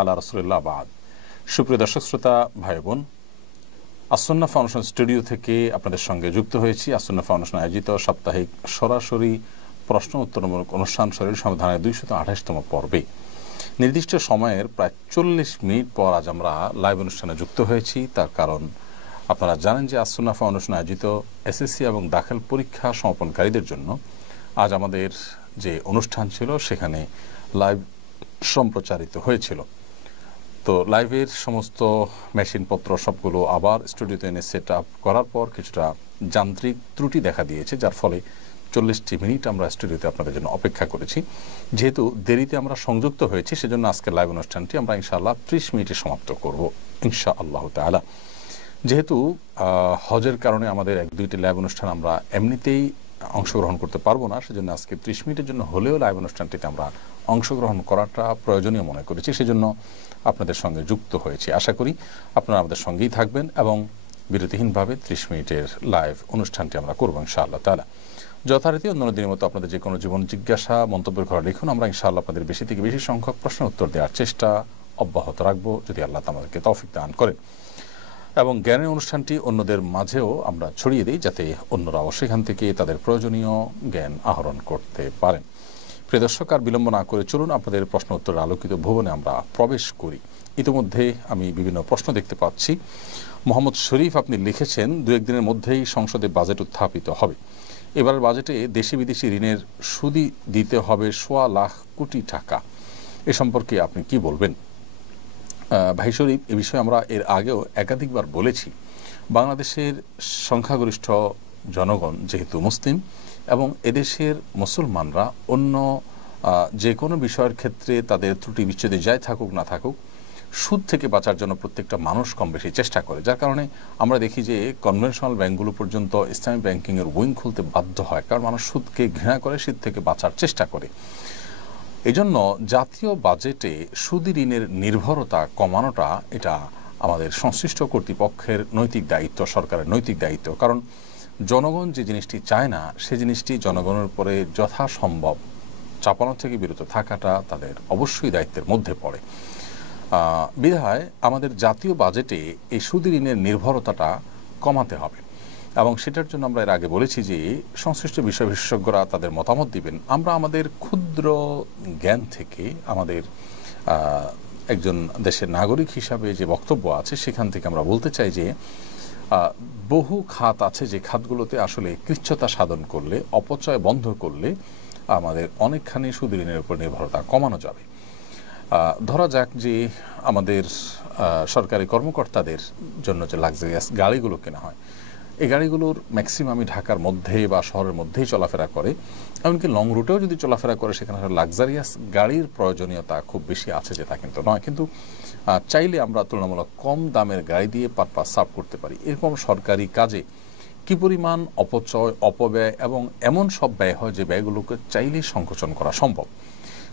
আলা রাসূলিল্লাহ বাদ। সুপ্রিয় দর্শক শ্রোতা ভাই বোন, আসন্না ফাউন্ডেশন স্টুডিও থেকে আপনাদের সঙ্গে যুক্ত হয়েছি। আসন্না ফাউন্ডেশন আয়োজিত সাপ্তাহিক সরাসরি প্রশ্ন উত্তরমূলক অনুষ্ঠান শরীর সমাধানের 228তম পর্বে নির্দিষ্ট সময়ের প্রায় 40 মিনিট পর আজ আমরা লাইভ অনুষ্ঠানে যুক্ত হয়েছি। তার কারণ আপনারা জানেন যে আসন্না ফাউন্ডেশন আয়োজিত এসএসসি এবং দাখিল পরীক্ষা সমাপনকারীদের জন্য আজ আমাদের যে অনুষ্ঠান ছিল সেখানে লাইভ সম্প্রচারিত হয়েছিল। তো লাইভের সমস্ত মেশিনপত্র সবগুলো আবার স্টুডিওতে এনে সেট আপ করার পর কিছুটা যান্ত্রিক ত্রুটি দেখা দিয়েছে, যার ফলে 40টি মিনিট আমরা স্টুডিওতে আপনাদের জন্য অপেক্ষা করেছি। যেহেতু দেরিতে আমরা সংযুক্ত হয়েছি, সেজন্য আজকের লাইভ অনুষ্ঠানটি আমরা ইনশাআল্লাহ 30 মিনিটে সমাপ্ত করব ইনশাআল্লাহ তাআলা। যেহেতু হজের কারণে আমাদের 1-2টি লাইভ অনুষ্ঠান আমরা এমনিতেই অংশগ্রহণ করতে পারবো না, সেজন্য আজকে 30 মিনিটের জন্য হলেও লাইভ অনুষ্ঠানটিতে আমরা অংশগ্রহণ করাটা প্রয়োজনীয় মনে করেছি, সেজন্য আপনাদের সঙ্গে যুক্ত হয়েছি। আশা করি আপনারা আমাদের সঙ্গেই থাকবেন এবং বিরতিহীনভাবে 30 মিনিটের লাইভ অনুষ্ঠানটি আমরা করবো ইনশাআল্লাহ তাআলা। যথারীতি অন্যান্য দিনের মতো আপনাদের যে কোনো জীবন জিজ্ঞাসা মন্তব্যের ঘরে লিখুন। আমরা ইনশাআল্লাহ আপনাদের বেশি থেকে বেশি সংখ্যক প্রশ্নের উত্তর দেওয়ার চেষ্টা অব্যাহত রাখবো, যদি আল্লাহ আমাদেরকে তৌফিক দান করেন। এবং জ্ঞানের অনুষ্ঠানটি অন্যদের মাঝেও আমরা ছড়িয়ে দিই, যাতে অন্যরাও সেখান থেকে তাদের প্রয়োজনীয় জ্ঞান আহরণ করতে পারেন। প্রিয় দর্শক, আর বিলম্ব না করে চলুন আপনাদের প্রশ্ন উত্তর আলোকিত ভুবনে আমরা প্রবেশ করি। ইতিমধ্যে আমি বিভিন্ন প্রশ্ন দেখতে পাচ্ছি। মোহাম্মদ শরীফ আপনি লিখেছেন, 2-1 দিনের মধ্যেই সংসদে বাজেট উত্থাপিত হবে। এবারের বাজেটে দেশি বিদেশি ঋণের সুদই দিতে হবে 1.25 লাখ কোটি টাকা। এ সম্পর্কে আপনি কি বলবেন? ভাই শরীফ, এ বিষয়ে আমরা এর আগেও একাধিকবার বলেছি, বাংলাদেশের সংখ্যাগরিষ্ঠ জনগণ যেহেতু মুসলিম এবং এদেশের মুসলমানরা অন্য যে কোনো বিষয়ের ক্ষেত্রে তাদের ত্রুটি বিচ্ছেদে যাই থাকুক না থাকুক, সুদ থেকে বাঁচার জন্য প্রত্যেকটা মানুষ কম বেশি চেষ্টা করে। যার কারণে আমরা দেখি যে কনভেনশনাল ব্যাংকগুলো পর্যন্ত ইসলামী ব্যাংকিংয়ের উইং খুলতে বাধ্য হয়, কারণ মানুষ সুদকে ঘৃণা করে, সুদ থেকে বাঁচার চেষ্টা করে। এজন্য জাতীয় বাজেটে সুদি ঋণের নির্ভরতা কমানোটা এটা আমাদের সংশ্লিষ্ট কর্তৃপক্ষের নৈতিক দায়িত্ব, সরকারের নৈতিক দায়িত্ব। কারণ জনগণ যে জিনিসটি চায় না, সে জিনিসটি জনগণের উপরে যথাসম্ভব চাপানো থেকে বিরত থাকাটা তাদের অবশ্যই দায়িত্বের মধ্যে পড়ে। বিধায় আমাদের জাতীয় বাজেটে এই সুদি ঋণের নির্ভরতাটা কমাতে হবে এবং সেটার জন্য আমরা এর আগে বলেছি যে সংশ্লিষ্ট বিষয় বিশেষজ্ঞরা তাদের মতামত দিবেন। আমরা আমাদের ক্ষুদ্র জ্ঞান থেকে আমাদের একজন দেশের নাগরিক হিসাবে যে বক্তব্য আছে সেখান থেকে আমরা বলতে চাই যে বহু খাত আছে যে খাতগুলোতে আসলে কৃচ্ছতা সাধন করলে, অপচয় বন্ধ করলে আমাদের অনেকখানি সুদি ঋণের উপর নির্ভরতা কমানো যাবে। ধরা যাক যে আমাদের সরকারি কর্মকর্তাদের জন্য যে লাক্সারিয়াস গাড়িগুলো কেনা হয়, এই গাড়িগুলোর ম্যাক্সিমামই ঢাকার মধ্যে বা শহরের মধ্যেই চলাফেরা করে। এমনকি লং রুটেও যদি চলাফেরা করে, সেখানে লাক্সারিয়াস গাড়ির প্রয়োজনীয়তা খুব বেশি আছে যে তা কিন্তু নয়। কিন্তু চাইলে আমরা তুলনামূলক কম দামের গাড়ি দিয়ে পারপাস সার্ভ করতে পারি। এরকম সরকারি কাজে কী পরিমাণ অপচয়, অপব্যয় এবং এমন সব ব্যয় হয় যে ব্যয়গুলোকে চাইলেই সংকোচন করা সম্ভব।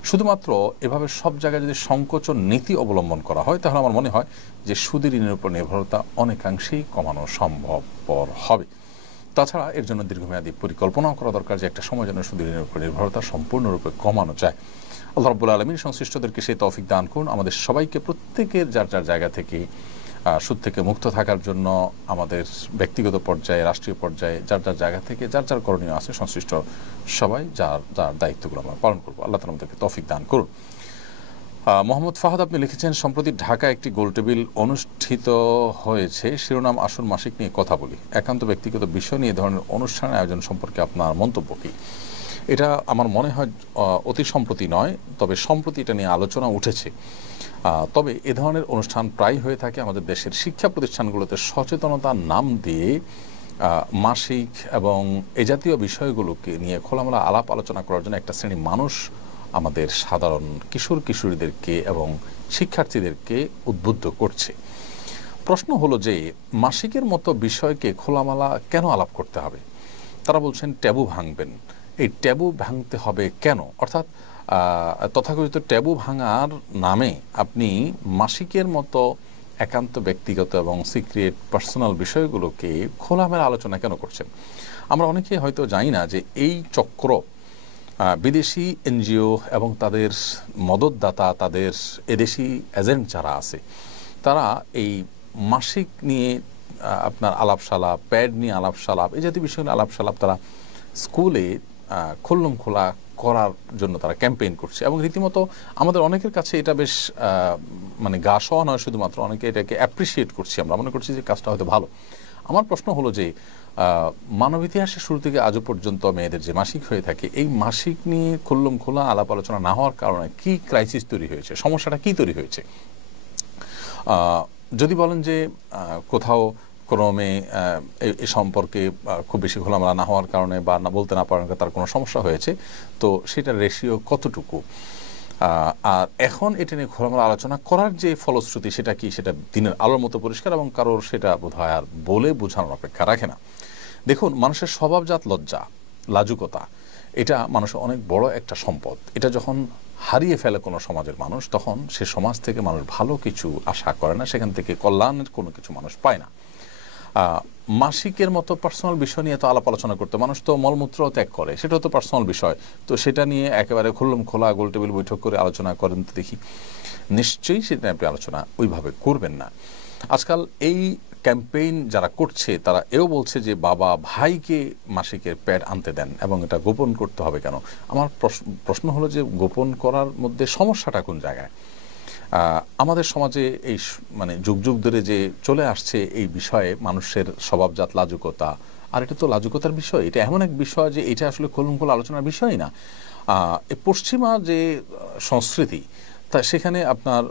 শুধুমাত্র এভাবে সব জায়গায় যদি সংকোচন নীতি অবলম্বন করা হয়, তাহলে আমার মনে হয় যে সুদি ঋণের উপর নির্ভরতা অনেকাংশেই কমানো সম্ভবপর হবে। তাছাড়া এর জন্য দীর্ঘমেয়াদী পরিকল্পনাও করা দরকার, যে একটা সময় যেন সুদি ঋণের উপর নির্ভরতা সম্পূর্ণরূপে কমানো যায়। আল্লাহ রাব্বুল আলামিন সংশ্লিষ্টদেরকে সেই তৌফিক দান করুন। আমাদের সবাইকে প্রত্যেকের যার যার জায়গা থেকে সুদ থেকে মুক্ত থাকার জন্য আমাদের ব্যক্তিগত পর্যায়ে, রাষ্ট্রীয় পর্যায়ে যার যার জায়গা থেকে যার যার করণীয় আছে, সংশ্লিষ্ট সবাই যার যার দায়িত্বগুলো আমরা পালন করবো। আল্লাহ তাআলা আমাদেরকে তৌফিক দান করুন। মোহাম্মদ ফাহাদ আপনি লিখেছেন, সম্প্রতি ঢাকায় একটি গোলটেবিল অনুষ্ঠিত হয়েছে, শিরোনাম আসুন মাসিক নিয়ে কথা বলি। একান্ত ব্যক্তিগত বিষয় নিয়ে ধরনের অনুষ্ঠানের আয়োজন সম্পর্কে আপনার মন্তব্য কী? এটা আমার মনে হয় অতি সম্প্রতি নয়, তবে সম্প্রতি এটা নিয়ে আলোচনা উঠেছে। তবে এ ধরনের অনুষ্ঠান প্রায় হয়ে থাকে আমাদের দেশের শিক্ষা প্রতিষ্ঠানগুলোতে সচেতনতার নাম দিয়ে মাসিক এবং এ জাতীয় বিষয়গুলোকে নিয়ে খোলামেলা আলাপ আলোচনা করার জন্য একটা শ্রেণী মানুষ আমাদের সাধারণ কিশোর কিশোরীদেরকে এবং শিক্ষার্থীদেরকে উদ্বুদ্ধ করছে। প্রশ্ন হলো যে মাসিকের মতো বিষয়কে খোলামেলা কেন আলাপ করতে হবে? তারা বলছেন ট্যাবু ভাঙবেন। এই ট্যাবু ভাঙতে হবে কেন? অর্থাৎ তথাকথিত ট্যাবু ভাঙার নামে আপনি মাসিকের মতো একান্ত ব্যক্তিগত এবং সিক্রেট পার্সোনাল বিষয়গুলোকে খোলামেলা আলোচনা কেন করছেন? আমরা অনেকেই হয়তো জানি না যে এই চক্র বিদেশি এনজিও এবং তাদের মদতদাতা, তাদের এদেশি এজেন্ট যারা আছে, তারা এই মাসিক নিয়ে আপনার আলাপসালাপ, প্যাড নিয়ে আলাপসালাপ, এই জাতীয় বিষয় নিয়ে আলাপসালাপ তারা স্কুলে খুল্লম খোলা করার জন্য তারা ক্যাম্পেইন করছে। এবং রীতিমতো আমাদের অনেকের কাছে এটা বেশ মানে গা সওয়া নয়, শুধুমাত্র অনেকে এটাকে অ্যাপ্রিসিয়েট করছি, আমরা মনে করছি যে কাজটা হয়তো ভালো। আমার প্রশ্ন হলো যে মানব ইতিহাসের শুরু থেকে আজও পর্যন্ত মেয়েদের যে মাসিক হয়ে থাকে, এই মাসিক নিয়ে খুল্লম খোলা আলাপ আলোচনা না হওয়ার কারণে কি ক্রাইসিস তৈরি হয়েছে, সমস্যাটা কি তৈরি হয়েছে? যদি বলেন যে কোথাও কোনো মেয়ে এ সম্পর্কে খুব বেশি খোলামেলা না হওয়ার কারণে বা না বলতে না পারার কারণে তার কোনো সমস্যা হয়েছে, তো সেটার রেশিও কতটুকু? আর এখন এটা নিয়ে খোলামেলা আলোচনা করার যে ফলশ্রুতি সেটা কি, সেটা দিনের আলোর মতো পরিষ্কার এবং কারোর সেটা বোধহয় আর বলে বোঝানোর অপেক্ষা রাখে না। দেখুন, মানুষের স্বভাবজাত লজ্জা, লাজুকতা, এটা মানুষের অনেক বড় একটা সম্পদ। এটা যখন হারিয়ে ফেলে কোনো সমাজের মানুষ, তখন সে সমাজ থেকে মানুষ ভালো কিছু আশা করে না, সেখান থেকে কল্যাণের কোনো কিছু মানুষ পায় না। মাসিকের মতো পার্সোনাল বিষয় নিয়ে তো আলাপ আলোচনা করতে, মানুষ তো মলমূত্র ত্যাগ করে, সেটাও তো পার্সোনাল বিষয়, তো সেটা নিয়ে একেবারে খুল্লম খোলা গোল টেবিল বৈঠক করে আলোচনা করেন তো দেখি? নিশ্চয়ই সেটা আপনি আলোচনা ওইভাবে করবেন না। আজকাল এই ক্যাম্পেইন যারা করছে তারা এও বলছে যে বাবা ভাইকে মাসিকের প্যাড আনতে দেন এবং এটা গোপন করতে হবে কেন? আমার প্রশ্ন হলো যে গোপন করার মধ্যে সমস্যাটা কোন জায়গায়? আমাদের সমাজে এই মানে যুগ যুগ ধরে যে চলে আসছে এই বিষয়ে মানুষের স্বভাবজাত লাজুকতা, আর এটা তো লাজুকতার বিষয়, এটা এমন এক বিষয় যে এটা আসলে খোলামেলা আলোচনার বিষয় না। পশ্চিমা যে সংস্কৃতি, তা সেখানে আপনার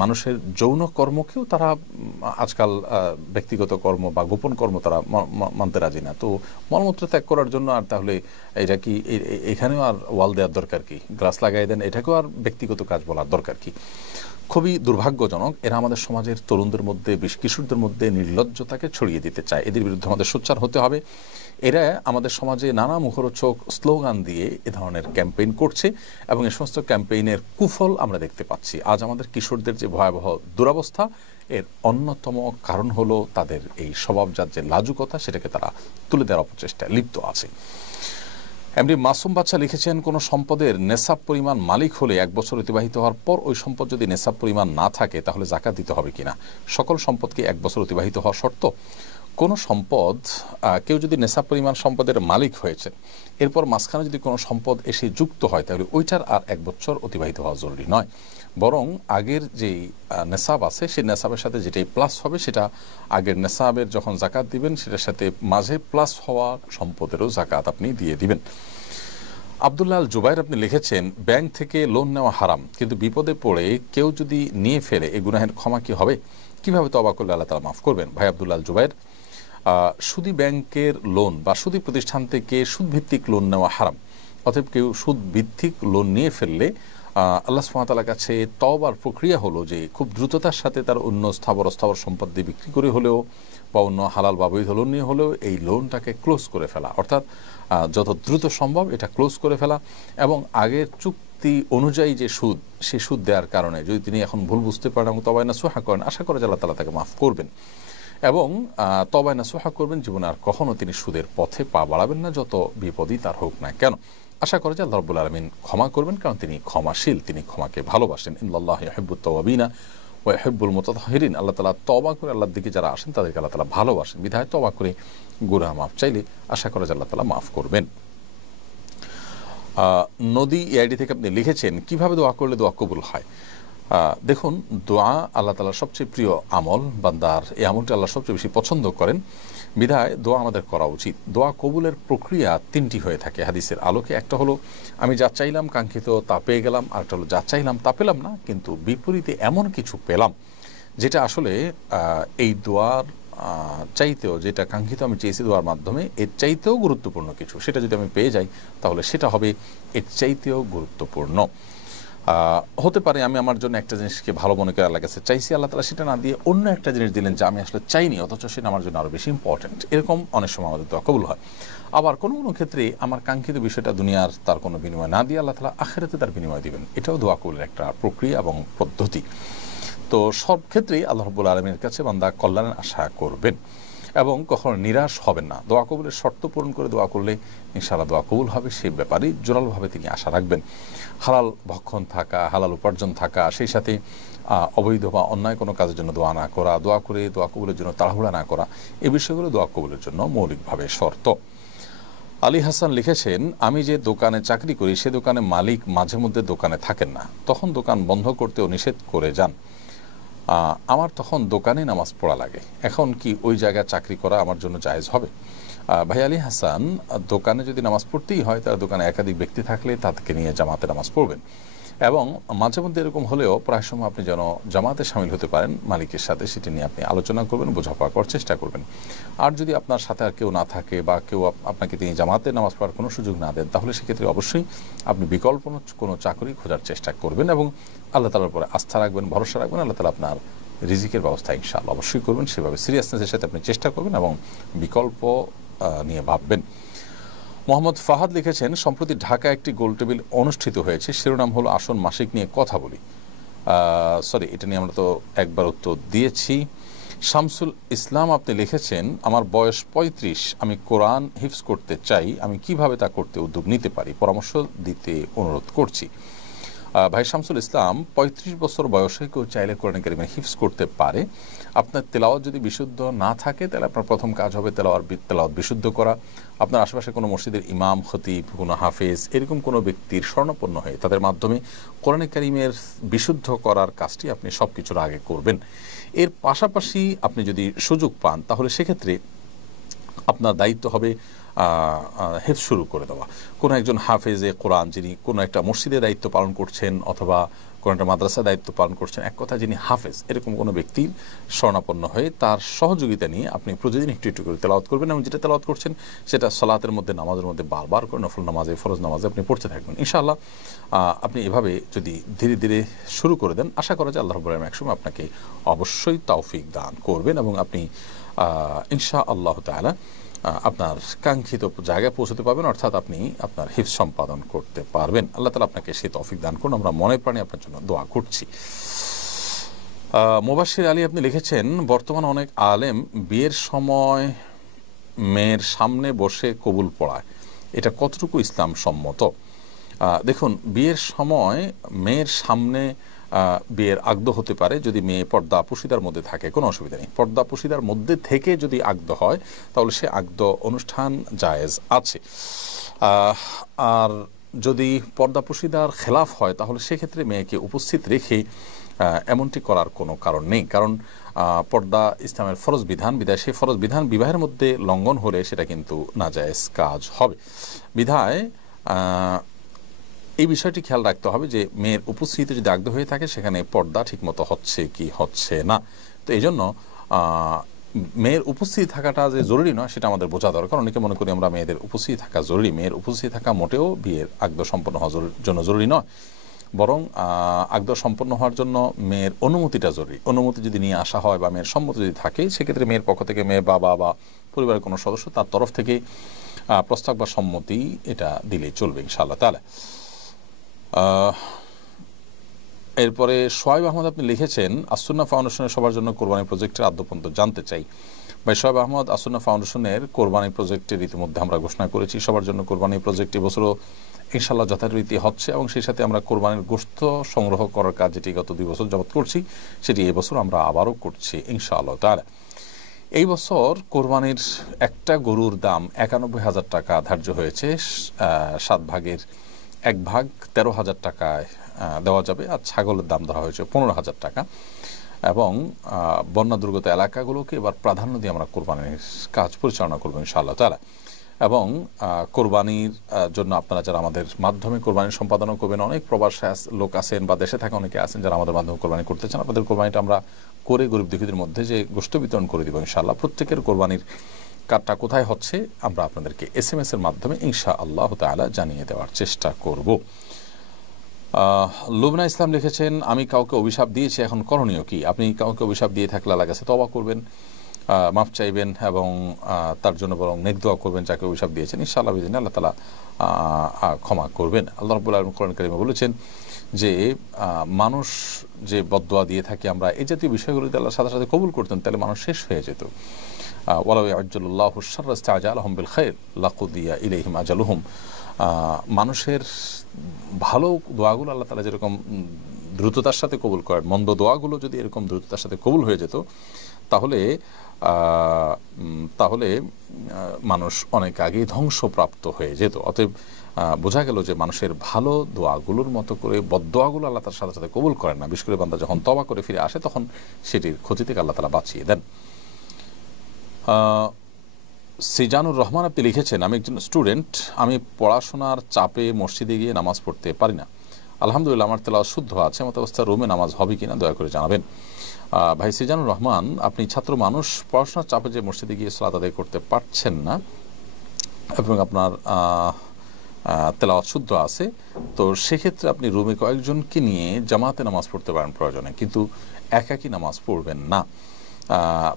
মানুষের যৌন কর্মকেও তারা আজকাল ব্যক্তিগত কর্ম বা গোপন কর্ম তারা মানতে রাজি না। তো মলমূত্র ত্যাগ করার জন্য আর তাহলে এটা কি এখানেও আর ওয়াল দেওয়ার দরকার কি? গ্লাস লাগাই দেন, এটাকেও আর ব্যক্তিগত কাজ বলার দরকার কি? খুবই দুর্ভাগ্যজনক। এরা আমাদের সমাজের তরুণদের মধ্যে, কিশোরদের মধ্যে নির্লজ্জতাকে ছড়িয়ে দিতে চায়। এদের বিরুদ্ধে আমাদের সোচ্চার হতে হবে। এরা আমাদের সমাজে নানা মুখরোচক স্লোগান দিয়ে এ ধরনের ক্যাম্পেইন করছে এবং এই সমস্ত ক্যাম্পেইনের কুফল আমরা দেখতে পাচ্ছি। আজ আমাদের কিশোরদের যে ভয়াবহ দুরবস্থা, এর অন্যতম কারণ হলো তাদের এই স্বভাবজাত যে লাজুকতা, সেটাকে তারা তুলে দেওয়ার অপচেষ্টায় লিপ্ত আছে। এমনি মাসুম বাচ্চা লিখেছেন, কোনো সম্পদের নেশাব পরিমাণ মালিক হলে 1 বছর অতিবাহিত হওয়ার পর ওই সম্পদ যদি নেশাব পরিমাণ না থাকে তাহলে যাকাত দিতে হবে কিনা? সকল সম্পদকে 1 বছর অতিবাহিত হওয়া শর্ত? কোনো সম্পদ, কেউ যদি নেশাব পরিমাণ সম্পদের মালিক হয়েছে, এরপর মাঝখানে যদি কোনো সম্পদ এসে যুক্ত হয়, তাহলে ওইটার আর 1 বছর অতিবাহিত হওয়া জরুরি নয়। বরং আগের যেই নেশাব আছে সেই নেশাবের সাথে যেটাই প্লাস হবে, সেটা আগের নেশাবের যখন জাকাত দিবেন সেটার সাথে মাঝে প্লাস হওয়া সম্পদেরও জাকাত আপনি দিয়ে দিবেন। আব্দুল্লাহ আল জুবাইর আপনি লিখেছেন, ব্যাংক থেকে লোন নেওয়া হারাম, কিন্তু বিপদে পড়ে কেউ যদি নিয়ে ফেলে এই গুনাহের ক্ষমা কি হবে? কিভাবে তওবা করলে আল্লাহ তাআলা মাফ করবেন? ভাই আব্দুল্লাহ আল জুবাইর, সুদী ব্যাংকের লোন বা সুদী প্রতিষ্ঠান থেকে সুদভিত্তিক লোন নেওয়া হারাম। অতএব কেউ সুদভিত্তিক লোন নিয়ে ফেললে আল্লাহ সুবহানাহু ওয়া তাআলার কাছে তওবার প্রক্রিয়া হলো যে খুব দ্রুততার সাথে তার অন্য স্থাবর সম্পদ দিয়ে বিক্রি করে হলেও বা অন্য হালাল বা বৈধ লোন নিয়ে হলেও এই লোনটাকে ক্লোজ করে ফেলা, অর্থাৎ যত দ্রুত সম্ভব এটা ক্লোজ করে ফেলা এবং আগের চুক্তি অনুযায়ী যে সুদ, সে সুদ দেওয়ার কারণে যদি তিনি এখন ভুল বুঝতে পারেন এবং তওবা নাসুহা করেন, আশা করে যে আল্লাহ তাআলা তাকে মাফ করবেন এবং তওবা নাসুহা করবেন, জীবনে আর কখনো তিনি সুদের পথে পা বাড়াবেন না, যত বিপদই তার হোক না কেন। আশা করে যে আল্লাহ রাব্বুল আলামিন ক্ষমা করবেন, কারণ তিনি ক্ষমাশীল, তিনি ক্ষমাকে ভালোবাসেন। ইন্নাল্লাহা ইউহিব্বুত তাওয়াবিনা ওয়া ইউহিব্বুল মুতাতাহহিরিন। আল্লাহ তাআলা তওবা করে আল্লাহর দিকে যারা আসেন তাদেরকে আল্লাহ তাআলা ভালোবাসেন, বিধায় তওবা করে গুনাহ মাফ চাইলে আশা করে যে আল্লাহ তাআলা মাফ করবেন। নদী এআইডি থেকে আপনি লিখেছেন, কিভাবে দোয়া করলে দোয়া কবুল হয়? দেখুন, দোয়া আল্লাহ তাআলার সবচেয়ে প্রিয় আমল, বান্দার এই আমলটা আল্লাহ সবচেয়ে বেশি পছন্দ করেন, বিধায় দোয়া আমাদের করা উচিত। দোয়া কবুলের প্রক্রিয়া 3টি হয়ে থাকে হাদিসের আলোকে। একটা হলো আমি যা চাইলাম কাঙ্ক্ষিত তা পেয়ে গেলাম, আরেকটা হলো যা চাইলাম তা পেলাম না, কিন্তু বিপরীতে এমন কিছু পেলাম যেটা আসলে এই দোয়ার চাইতেও, যেটা কাঙ্ক্ষিত আমি চেয়েছি দোয়ার মাধ্যমে, এর চাইতেও গুরুত্বপূর্ণ কিছু, সেটা যদি আমি পেয়ে যাই তাহলে সেটা হবে এর চাইতেও গুরুত্বপূর্ণ। হতে পারে আমি আমার জন্য একটা জিনিসকে ভালো মনে করে আল্লাহর কাছে চাইছি, আল্লাহ তাআলা সেটা না দিয়ে অন্য একটা জিনিস দিলেন যা আমি আসলে চাইনি, অথচ সেটা আমার জন্য আরও বেশি ইম্পর্টেন্ট। এরকম অনেক সময় আমাদের দোয়া কবুল হয়। আবার কোনো কোনো ক্ষেত্রে আমার কাঙ্ক্ষিত বিষয়টা দুনিয়ার তার কোনো বিনিময় না দিয়ে আল্লাহ তাআলা আখিরাতে তার বিনিময় দিবেন। এটাও দোয়া কবুলের একটা প্রক্রিয়া এবং পদ্ধতি। তো সব ক্ষেত্রেই আল্লাহ রাব্বুল আলামিনের কাছে বান্দা কল্যাণের আশা করবেন। এবং কখনো নিরাশ হবেন না। দোয়া কবুলের শর্ত পূরণ করে দোয়া করলে ইনশাআল্লাহ দোয়া কবুল হবে, সেই ব্যাপারে জোরালোভাবে তিনি আশা রাখবেন। হালাল ভক্ষণ থাকা, হালাল উপার্জন থাকা, সেই সাথে অবৈধ বা অন্যায় কোনো কাজের জন্য দোয়া না করা, দোয়া করে দোয়া কবুলের জন্য তাড়াহুড়া না করা, এই বিষয়গুলো দোয়া কবুলের জন্য মৌলিকভাবে শর্ত। আলী হাসান লিখেছেন, আমি যে দোকানে চাকরি করি সে দোকানে মালিক মাঝে মধ্যে দোকানে থাকেন না, তখন দোকান বন্ধ করতেও নিষেধ করে যান। আমার তখন দোকানে নামাজ পড়া লাগে, এখন কি ওই জায়গায় চাকরি করা আমার জন্য জায়েজ হবে? ভাই আলী হাসান, দোকানে যদি নামাজ পড়তেই হয় তার দোকানে একাধিক ব্যক্তি থাকলে তাদেরকে নিয়ে জামাতে নামাজ পড়বেন, এবং মাঝে মধ্যে এরকম হলেও প্রায় সময় আপনি যেন জামাতে সামিল হতে পারেন মালিকের সাথে, সেটি নিয়ে আপনি আলোচনা করবেন, বোঝাপড়া করার চেষ্টা করবেন। আর যদি আপনার সাথে আর কেউ না থাকে বা কেউ আপনাকে তিনি জামাতে নামাজ পড়ার কোনো সুযোগ না দেন, তাহলে সেক্ষেত্রে অবশ্যই আপনি বিকল্প কোনো চাকরি খোঁজার চেষ্টা করবেন এবং আল্লাহ তাআলার উপরে আস্থা রাখবেন, ভরসা রাখবেন। আল্লাহ তাআলা আপনার রিজিকের ব্যবস্থা ইনশাআল্লাহ অবশ্যই করবেন। সেভাবে সিরিয়াসনেসের সাথে আপনি চেষ্টা করবেন এবং বিকল্প নিয়ে ভাববেন। মোহাম্মদ ফাহাদ লিখেছেন, সম্প্রতি ঢাকায় একটি গোলটেবিল অনুষ্ঠিত হয়েছে, শিরোনাম হলো আসন মাসিক নিয়ে কথা বলি। সরি, এটা নিয়ে আমরা তো একবার উত্তর দিয়েছি। শামসুল ইসলাম আপনি লিখেছেন, আমার বয়স 35, আমি কোরআন হিফজ করতে চাই, আমি কিভাবে তা করতে উদ্যোগ নিতে পারি, পরামর্শ দিতে অনুরোধ করছি। ভাই শামসুল ইসলাম, 35 বছর বয়সে কেউ চাইলে কোরআন কারীম হিফজ করতে পারে। আপনার তেলাওয়াত যদি বিশুদ্ধ না থাকে তাহলে আপনার প্রথম কাজ হবে তেলাওয়াত বিশুদ্ধ করা। আপনার আশেপাশে কোনো মসজিদের ইমাম, খতিব, কোনো হাফেজ এরকম কোনো ব্যক্তির শরণাপন্ন হয়ে তাদের মাধ্যমে কোরআন কারীমের বিশুদ্ধ করার কাজটি আপনি সব কিছুর আগে করবেন। এর পাশাপাশি আপনি যদি সুযোগ পান তাহলে সেক্ষেত্রে আপনার দায়িত্ব হবে হেফজ শুরু করে দেওয়া। কোনো একজন হাফেজে কোরআন যিনি কোনো একটা মসজিদের দায়িত্ব পালন করছেন অথবা কোনো একটা মাদ্রাসার দায়িত্ব পালন করছেন, এক কথা যিনি হাফেজ, এরকম কোনো ব্যক্তির শরণাপন্ন হয়ে তার সহযোগিতা নিয়ে আপনি প্রতিদিন একটু একটু করে তেলাওয়াত করবেন এবং যেটা তেলাওয়াত করছেন সেটা সালাতের মধ্যে, নামাজের মধ্যে বারবার করে নফল নামাজে, ফরজ নামাজে আপনি পড়তে থাকবেন। ইনশাআল্লাহ আপনি এভাবে যদি ধীরে ধীরে শুরু করে দেন, আশা করা যায় আল্লাহ রাব্বুল আলামিন একসময় আপনাকে অবশ্যই তৌফিক দান করবেন এবং আপনি ইনশাআল্লাহ তাআলা আপনার কাঙ্ক্ষিত জায়গায় পৌঁছতে পারবেন, অর্থাৎ আপনি আপনার হিফজ সম্পাদন করতে পারবেন। আল্লাহ তাআলা আপনাকে সেই তৌফিক দান করুন। আমরা মনে প্রাণে আপনার জন্য দোয়া করছি। মুবাশশির আলী আপনি লিখেছেন, বর্তমানে অনেক আলেম বিয়ের সময় মেয়ের সামনে বসে কবুল পড়ায়, এটা কতটুকু ইসলাম সম্মত? দেখুন, বিয়ের সময় মেয়ের সামনে বিয়ের আগদ হতে পারে যদি মেয়ে পর্দা পুশিদার মধ্যে থাকে, কোনো অসুবিধা নেই। পর্দা পুশিদার মধ্যে থেকে যদি আগদ হয় তাহলে সে আগদ অনুষ্ঠান জায়েজ আছে। আর যদি পর্দা পুশিদার খেলাফ হয় তাহলে সেক্ষেত্রে মেয়েকে উপস্থিত রেখে এমনটি করার কোনো কারণ নেই, কারণ পর্দা ইসলামের ফরজ বিধান, বিধায় সেই ফরজ বিধান বিবাহের মধ্যে লঙ্ঘন হলে সেটা কিন্তু নাজায়েজ কাজ হবে। বিধায় এই বিষয়টি খেয়াল রাখতে হবে যে মেয়ের উপস্থিতিতে যদি আগদ হয়ে থাকে সেখানে পর্দা ঠিকমতো হচ্ছে কি হচ্ছে না। তো এই জন্য মেয়ের উপস্থিতি থাকাটা যে জরুরি নয় সেটা আমাদের বোঝা দরকার। অনেকে মনে করি আমরা মেয়েদের উপস্থিতি থাকা জরুরি, মেয়ের উপস্থিতি থাকা মোটেও বিয়ের আগদ সম্পন্ন হওয়ার জন্য জরুরি নয়, বরং আগদ সম্পন্ন হওয়ার জন্য মেয়ের অনুমতিটা জরুরি। অনুমতি যদি নিয়ে আসা হয় বা মেয়ের সম্মতি যদি থাকে সেক্ষেত্রে মেয়ের পক্ষ থেকে মেয়ের বাবা বা পরিবারের কোনো সদস্য তার তরফ থেকে প্রস্তাব বা সম্মতি এটা দিলেই চলবে ইনশাআল্লাহ তাআলা। এরপরে সোহাইব আহমদ আপনি লিখেছেন, আসুন্নাহ ফাউন্ডেশনের সবার জন্য কোরবানি প্রজেক্টের আদ্যপন্ত জানতে চাই। ভাই সোহাইব আহমদ, আসুন্নাহ ফাউন্ডেশনের কোরবানি প্রজেক্টের ইতিমধ্যে আমরা ঘোষণা করেছি, সবার জন্য কোরবানি প্রজেক্ট এবছরও ইনশাআল্লাহ যথারীতি হচ্ছে এবং সেই সাথে আমরা কোরবানির গোশত সংগ্রহ করার কাজ যেটি গত 2 বছর যাবত করছি সেটি এবছর আমরা আবারও করছি ইনশাআল্লাহ তাআলা। এই বছর কোরবানির একটা গরুর দাম 91,000 টাকা ধার্য হয়েছে, 7 ভাগের 1 ভাগ 13,000 টাকায় দেওয়া যাবে, আর ছাগলের দাম ধরা হয়েছে 15,000 টাকা। এবং বন্যা দুর্গত এলাকাগুলোকে এবার প্রাধান্য দিয়ে আমরা কোরবানির কাজ পরিচালনা করবো ইনশাআল্লাহ তাআলা। এবং কোরবানির জন্য আপনারা যারা আমাদের মাধ্যমে কোরবানি সম্পাদনা করবেন, অনেক প্রবাসী লোক আছেন বা দেশে থাকা অনেকে আছেন যারা আমাদের মাধ্যমে কোরবানি করতে চান, আপনাদের কোরবানিটা আমরা করে গরিব দুঃখীদের মধ্যে যে গোশত বিতরণ করে দিব ইনশাআল্লাহ। প্রত্যেকের কোরবানির কার্ডটা কোথায় হচ্ছে আমরা আপনাদেরকে SMS এর মাধ্যমে ইনশাআল্লাহ তাআলা জানিয়ে দেওয়ার চেষ্টা করব। লুবনা ইসলাম লিখেছেন, আমি কাউকে অভিশাপ দিয়েছি, এখন করণীয় কি? আপনি কাউকে অভিশাপ দিয়ে থাকলে আল্লাহর কাছে তওবা করবেন, মাফ চাইবেন এবং তার জন্য বরং নেক দোয়া করবেন যাকে অভিশাপ দিয়েছেন। ইনশাআল্লাহ বিদিনে আল্লাহ তাআলা ক্ষমা করবেন। আল্লাহ রাব্বুল আলামিন কোরআন কারীমে বলেছেন, যে মানুষ যে বদদোয়া দিয়ে থাকে আমরা, এই জাতীয় বিষয়গুলো যদি আল্লাহর সাথে সাথে কবুল করতেন তাহলে মানুষ শেষ হয়ে যেত। ওয়ালাউ ইয়াজ্জালুল্লাহু শাররা ইসতাআজালাহুম বিল খায়র লাকুদিয়া ইলাইহিম আজালুহুম। মানুষের ভালো দোয়াগুলো আল্লাহ তাআলা যেরকম দ্রুততার সাথে কবুল করেন, মন্দ দোয়াগুলো যদি এরকম দ্রুততার সাথে কবুল হয়ে যেত তাহলে তাহলে মানুষ অনেক আগেই ধ্বংসপ্রাপ্ত হয়ে যেত। অতএব বোঝা গেল যে মানুষের ভালো দোয়াগুলোর মতো করে বদদোয়াগুলো আল্লাহ তার সাথে সাথে কবুল করেন না। বিশেষ করে বান্দা যখন তওবা করে ফিরে আসে তখন সেটির ক্ষতি থেকে আল্লাহ তাআলা বাঁচিয়ে দেন। সিজানুর রহমান আপনি লিখেছেন, আমি একজন স্টুডেন্ট, আমি পড়াশোনার চাপে মসজিদে গিয়ে নামাজ পড়তে পারি না। আলহামদুলিল্লাহ আমার তেলাওয়াত শুদ্ধ আছে, এমত অবস্থায় রুমে নামাজ হবে কিনা দয়া করে জানাবেন। ভাই সিজানুর রহমান, আপনি ছাত্র মানুষ, পড়াশোনার চাপে যে মসজিদে গিয়ে সালাত আদায় করতে পারছেন না এবং আপনার তেলাওয়াত শুদ্ধ আছে, তো সেক্ষেত্রে আপনি রুমে কয়েকজনকে নিয়ে জামাতে নামাজ পড়তে পারেন প্রয়োজনে, কিন্তু একাকী নামাজ পড়বেন না।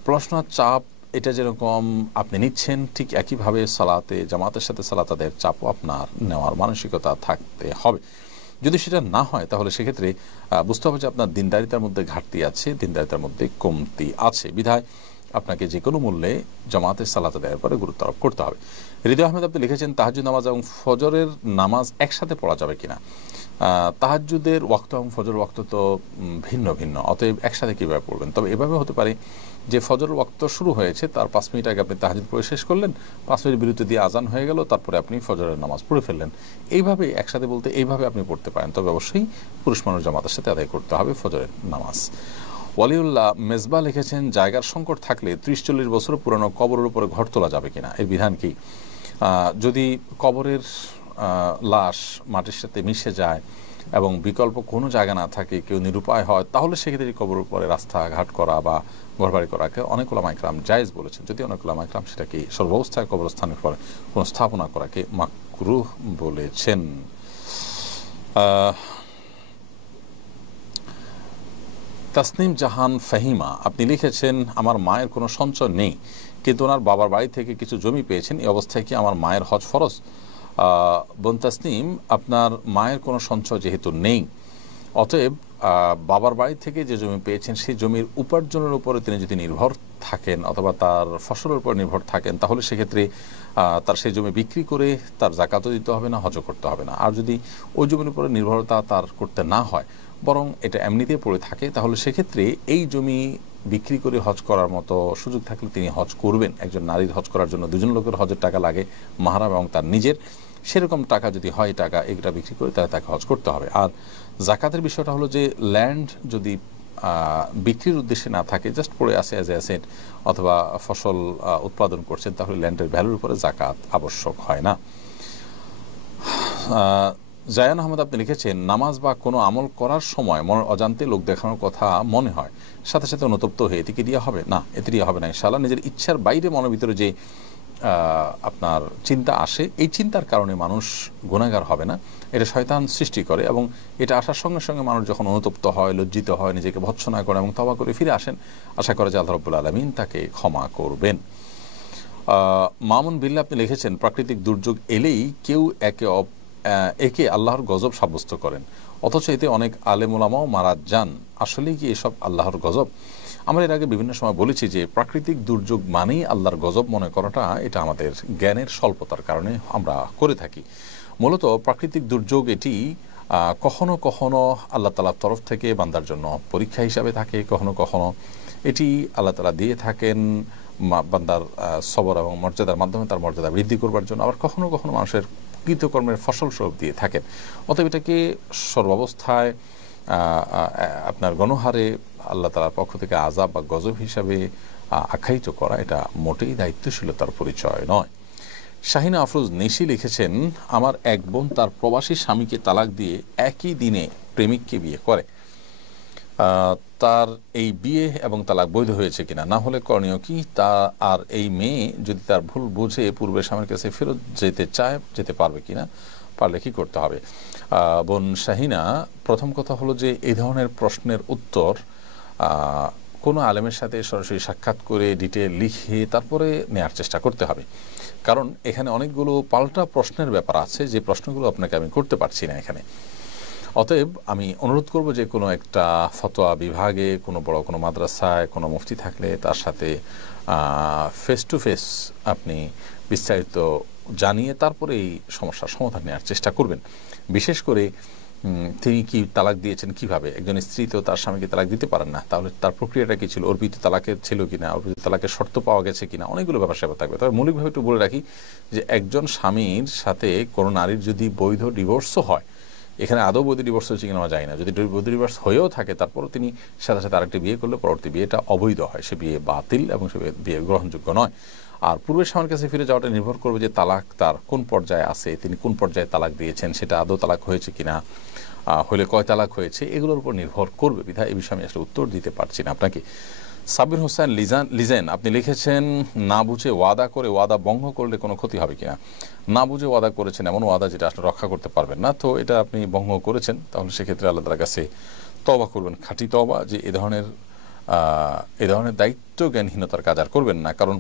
পড়াশোনার চাপ এটা যেরকম আপনি নিচ্ছেন ঠিক একইভাবে সালাতে জামাতের সাথে সালাত আদায়ের চাপও আপনার নেওয়ার মানসিকতা থাকতে হবে। যদি সেটা না হয় তাহলে সেক্ষেত্রে বুঝতে হবে যে আপনার দিনদারিতার মধ্যে ঘাটতি আছে, দিনদারিতার মধ্যে কমতি আছে, বিধায় আপনাকে যে কোনো মূল্যে জামাতের সালাত আদায়ের পরে গুরুত্ব আরোপ করতে হবে। হৃদয় আহমেদ আপনি লিখেছেন, তাহাজ্জুদ নামাজ এবং ফজরের নামাজ একসাথে পড়া যাবে কিনা? তাহাজ্জুদের ওয়াক্ত এবং ফজর ওয়াক্ত তো ভিন্ন ভিন্ন, অতএব একসাথে কীভাবে পড়বেন? তবে এভাবে হতে পারে যে ফজরের ওয়াক্ত শুরু হয়েছে, তার 5 মিনিট আগে আপনি তাহাজ্জুদ পড়ে শেষ করলেন, 5 মিনিট বিরতি দিয়ে আজান হয়ে গেল, তারপরে আপনি ফজরের নামাজ পড়ে ফেললেন। এইভাবে একসাথে বলতে এইভাবে আপনি পড়তে পারেন, তবে অবশ্যই পুরুষ মানুষ জামাতের সাথে আদায় করতে হবে ফজরের নামাজ। ওয়ালিউল্লাহ মেজবা লিখেছেন, জায়গার সংকট থাকলে 30-40 বছর পুরানো কবরের উপরে ঘর তোলা যাবে কিনা, এর বিধান কি? যদি কবরের লাশ মাটির সাথে মিশে যায় এবং বিকল্প কোনো জায়গা না থাকে, কেউ নিরুপায় হয়, তাহলে সেক্ষেত্রে কবরের উপরে রাস্তাঘাট করা বা ঘরবাড়ি করাকে অনেক ওলামা ইকরাম জায়েজ বলেছেন, যদি অনেক ওলামা ইকরাম সেটাকে সর্বাবস্থায় কবরস্থানের পরে কোনো স্থাপনা করাকে মাকরুহ বলেছেন। তাসনিম জাহান ফাহিমা আপনি লিখেছেন, আমার মায়ের কোনো সঞ্চয় নেই, কিন্তু ওনার বাবার বাড়ি থেকে কিছু জমি পেয়েছেন, এই অবস্থায় কি আমার মায়ের হজ ফরজ? বোন তাসনিম, আপনার মায়ের কোনো সঞ্চয় যেহেতু নেই, অতএব বাবার বাড়ি থেকে যে জমি পেয়েছেন সেই জমির উপার্জনের উপরে তিনি যদি নির্ভর থাকেন অথবা তার ফসলের উপর নির্ভর থাকেন, তাহলে সেক্ষেত্রে তার সেই জমি বিক্রি করে তার জাকাতও দিতে হবে না, হজও করতে হবে না। আর যদি ওই জমির উপরে নির্ভরতা তার করতে না হয়, বরং এটা এমনিতেই পড়ে থাকে, তাহলে সেক্ষেত্রে এই জমি বিক্রি করে হজ করার মতো সুযোগ থাকলে তিনি হজ করবেন। একজন নারীর হজ করার জন্য 2জন লোকের হজের টাকা লাগে, মাহরাম এবং তার নিজের, সেরকম টাকা যদি হয় টাকা এগুলা বিক্রি করে তাহলে তাকে হজ করতে হবে। আর জাকাতের বিষয়টা হলো যে ল্যান্ড যদি বিক্রির উদ্দেশ্যে না থাকে, জাস্ট পড়ে আসে অ্যাজ এ অ্যাসেট অথবা ফসল উৎপাদন করছেন, তাহলে ল্যান্ডের ভ্যালুর উপরে জাকাত আবশ্যক হয় না। জায়ান আহমদ আপনি লিখেছেন, নামাজ বা কোনো আমল করার সময় মনের অজান্তে লোক দেখানোর কথা মনে হয়, সাথে সাথে অনুতপ্ত হয়ে এতে কি দিয়া হবে? না, এতে দিয়া হবে না ইনশাআল্লাহ। নিজের ইচ্ছার বাইরে মনের ভিতরে যে আপনার চিন্তা আসে, এই চিন্তার কারণে মানুষ গুনাহগার হবে না, এটা শয়তান সৃষ্টি করে, এবং এটা আসার সঙ্গে সঙ্গে মানুষ যখন অনুতপ্ত হয়, লজ্জিত হয়, নিজেকে ভৎসনা করে এবং তওবা করে ফিরে আসেন, আশা করে যে আল্লাহ রাব্বুল আলামিন তাকে ক্ষমা করবেন। মামুন বিল্লাহ আপনি লিখেছেন, প্রাকৃতিক দুর্যোগ এলেই কেউ একে আল্লাহর গজব সাব্যস্ত করেন, অথচ এতে অনেক আলেম ওলামাও মারা যান, আসলেই কি এসব আল্লাহর গজব? আমরা এর আগে বিভিন্ন সময় বলেছি যে প্রাকৃতিক দুর্যোগ মানেই আল্লাহর গজব মনে করাটা এটা আমাদের জ্ঞানের স্বল্পতার কারণে আমরা করে থাকি। মূলত প্রাকৃতিক দুর্যোগ এটি কখনো কখনো আল্লাহ তাআলার তরফ থেকে বান্দার জন্য পরীক্ষা হিসাবে থাকে, কখনো কখনো এটি আল্লাহ তাআলা দিয়ে থাকেন বান্দার সবর এবং মর্যাদার মাধ্যমে তার মর্যাদা বৃদ্ধি করবার জন্য, আবার কখনো কখনো মানুষের কৃতকর্মের ফসল স্বরূপ দিয়ে থাকেন। অতএব এটাকে সর্বাবস্থায় আপনার গণহারে আল্লাহ তাআলার পক্ষ থেকে আযাব বা গজব হিসাবে আখ্যায়িত করা এটা মোটেই দায়িত্বশীলতার পরিচয় নয়। শাহিনা আফরোজ নিশি লিখেছেন, আমার এক বোন তার প্রবাসী স্বামীকে তালাক দিয়ে একই দিনে প্রেমিককে বিয়ে করে, তার এই বিয়ে এবং তালাক বৈধ হয়েছে কিনা, না হলে করণীয় কি? তা আর এই মেয়ে যদি তার ভুল বুঝে পূর্বের স্বামীর কাছে ফেরত যেতে চায়, যেতে পারবে কিনা, পারলে কি করতে হবে? বোন শাহিনা, প্রথম কথা হলো যে এই ধরনের প্রশ্নের উত্তর কোনো আলেমের সাথে সরাসরি সাক্ষাৎ করে ডিটেল লিখে তারপরে নেওয়ার চেষ্টা করতে হবে, কারণ এখানে অনেকগুলো পাল্টা প্রশ্নের ব্যাপার আছে যে প্রশ্নগুলো আপনাকে আমি করতে পারছি না এখানে। অতএব আমি অনুরোধ করব যে কোনো একটা ফতোয়া বিভাগে, কোনো বড় কোনো মাদ্রাসায় কোনো মুফতি থাকলে তার সাথে ফেস টু ফেস আপনি বিস্তারিত জানিয়ে তারপরে এই সমস্যার সমাধান নেওয়ার চেষ্টা করবেন। বিশেষ করে তিনি কি তালাক দিয়েছেন কিভাবে, একজন স্ত্রী তো তার স্বামীকে তালাক দিতে পারেন না, তাহলে তার প্রক্রিয়াটা কি ছিল, অর্পিত তালাকের ছিল কিনা, অর্পিত তালাকের শর্ত পাওয়া গেছে কিনা, অনেকগুলো ব্যাপার স্যাপার থাকবে। তবে মৌলিকভাবে একটু বলে রাখি যে একজন স্বামীর সাথে কোনো নারীর যদি বৈধ ডিভোর্সও হয়, এখানে আদৌ বৈধ ডিভোর্স হয়েছে কিনা আমরা জানি না, যদি বৈধ ডিভোর্স হয়েও থাকে তারপরও তিনি সাথে সাথে আরেকটি বিয়ে করলে পরবর্তী বিয়েটা অবৈধ হয়, সে বিয়ে বাতিল এবং সে বিয়ে গ্রহণযোগ্য নয়। আর পূর্বের স্বামীর কাছে ফিরে যাওয়াটা নির্ভর করবে যে তালাক তার কোন পর্যায়ে আছে, তিনি কোন পর্যায়ে তালাক দিয়েছেন, সেটা আদৌ তালাক হয়েছে কিনা, হলে কয় তালাক হয়েছে, এগুলোর উপর নির্ভর করবে। বিধায় এই বিষয়ে আমি আসলে উত্তর দিতে পারছি না আপনাকে। সাবির হোসেন লিজেন আপনি লিখেছেন, না বুঝে ওয়াদা করে ওয়াদা ভঙ্গ করলে কোনো ক্ষতি হবে কিনা। না বুঝে ওয়াদা করেছেন, এমন ওয়াদা যেটা আসলে রক্ষা করতে পারবেন না, তো এটা আপনি ভঙ্গ করেছেন, তাহলে সেক্ষেত্রে আল্লাহ তাআলার কাছে তওবা করবেন, খাঁটি তওবা, যে এ ধরনের দায়িত্ব জ্ঞানহীনতার কাজ আর করবেন না। কারণ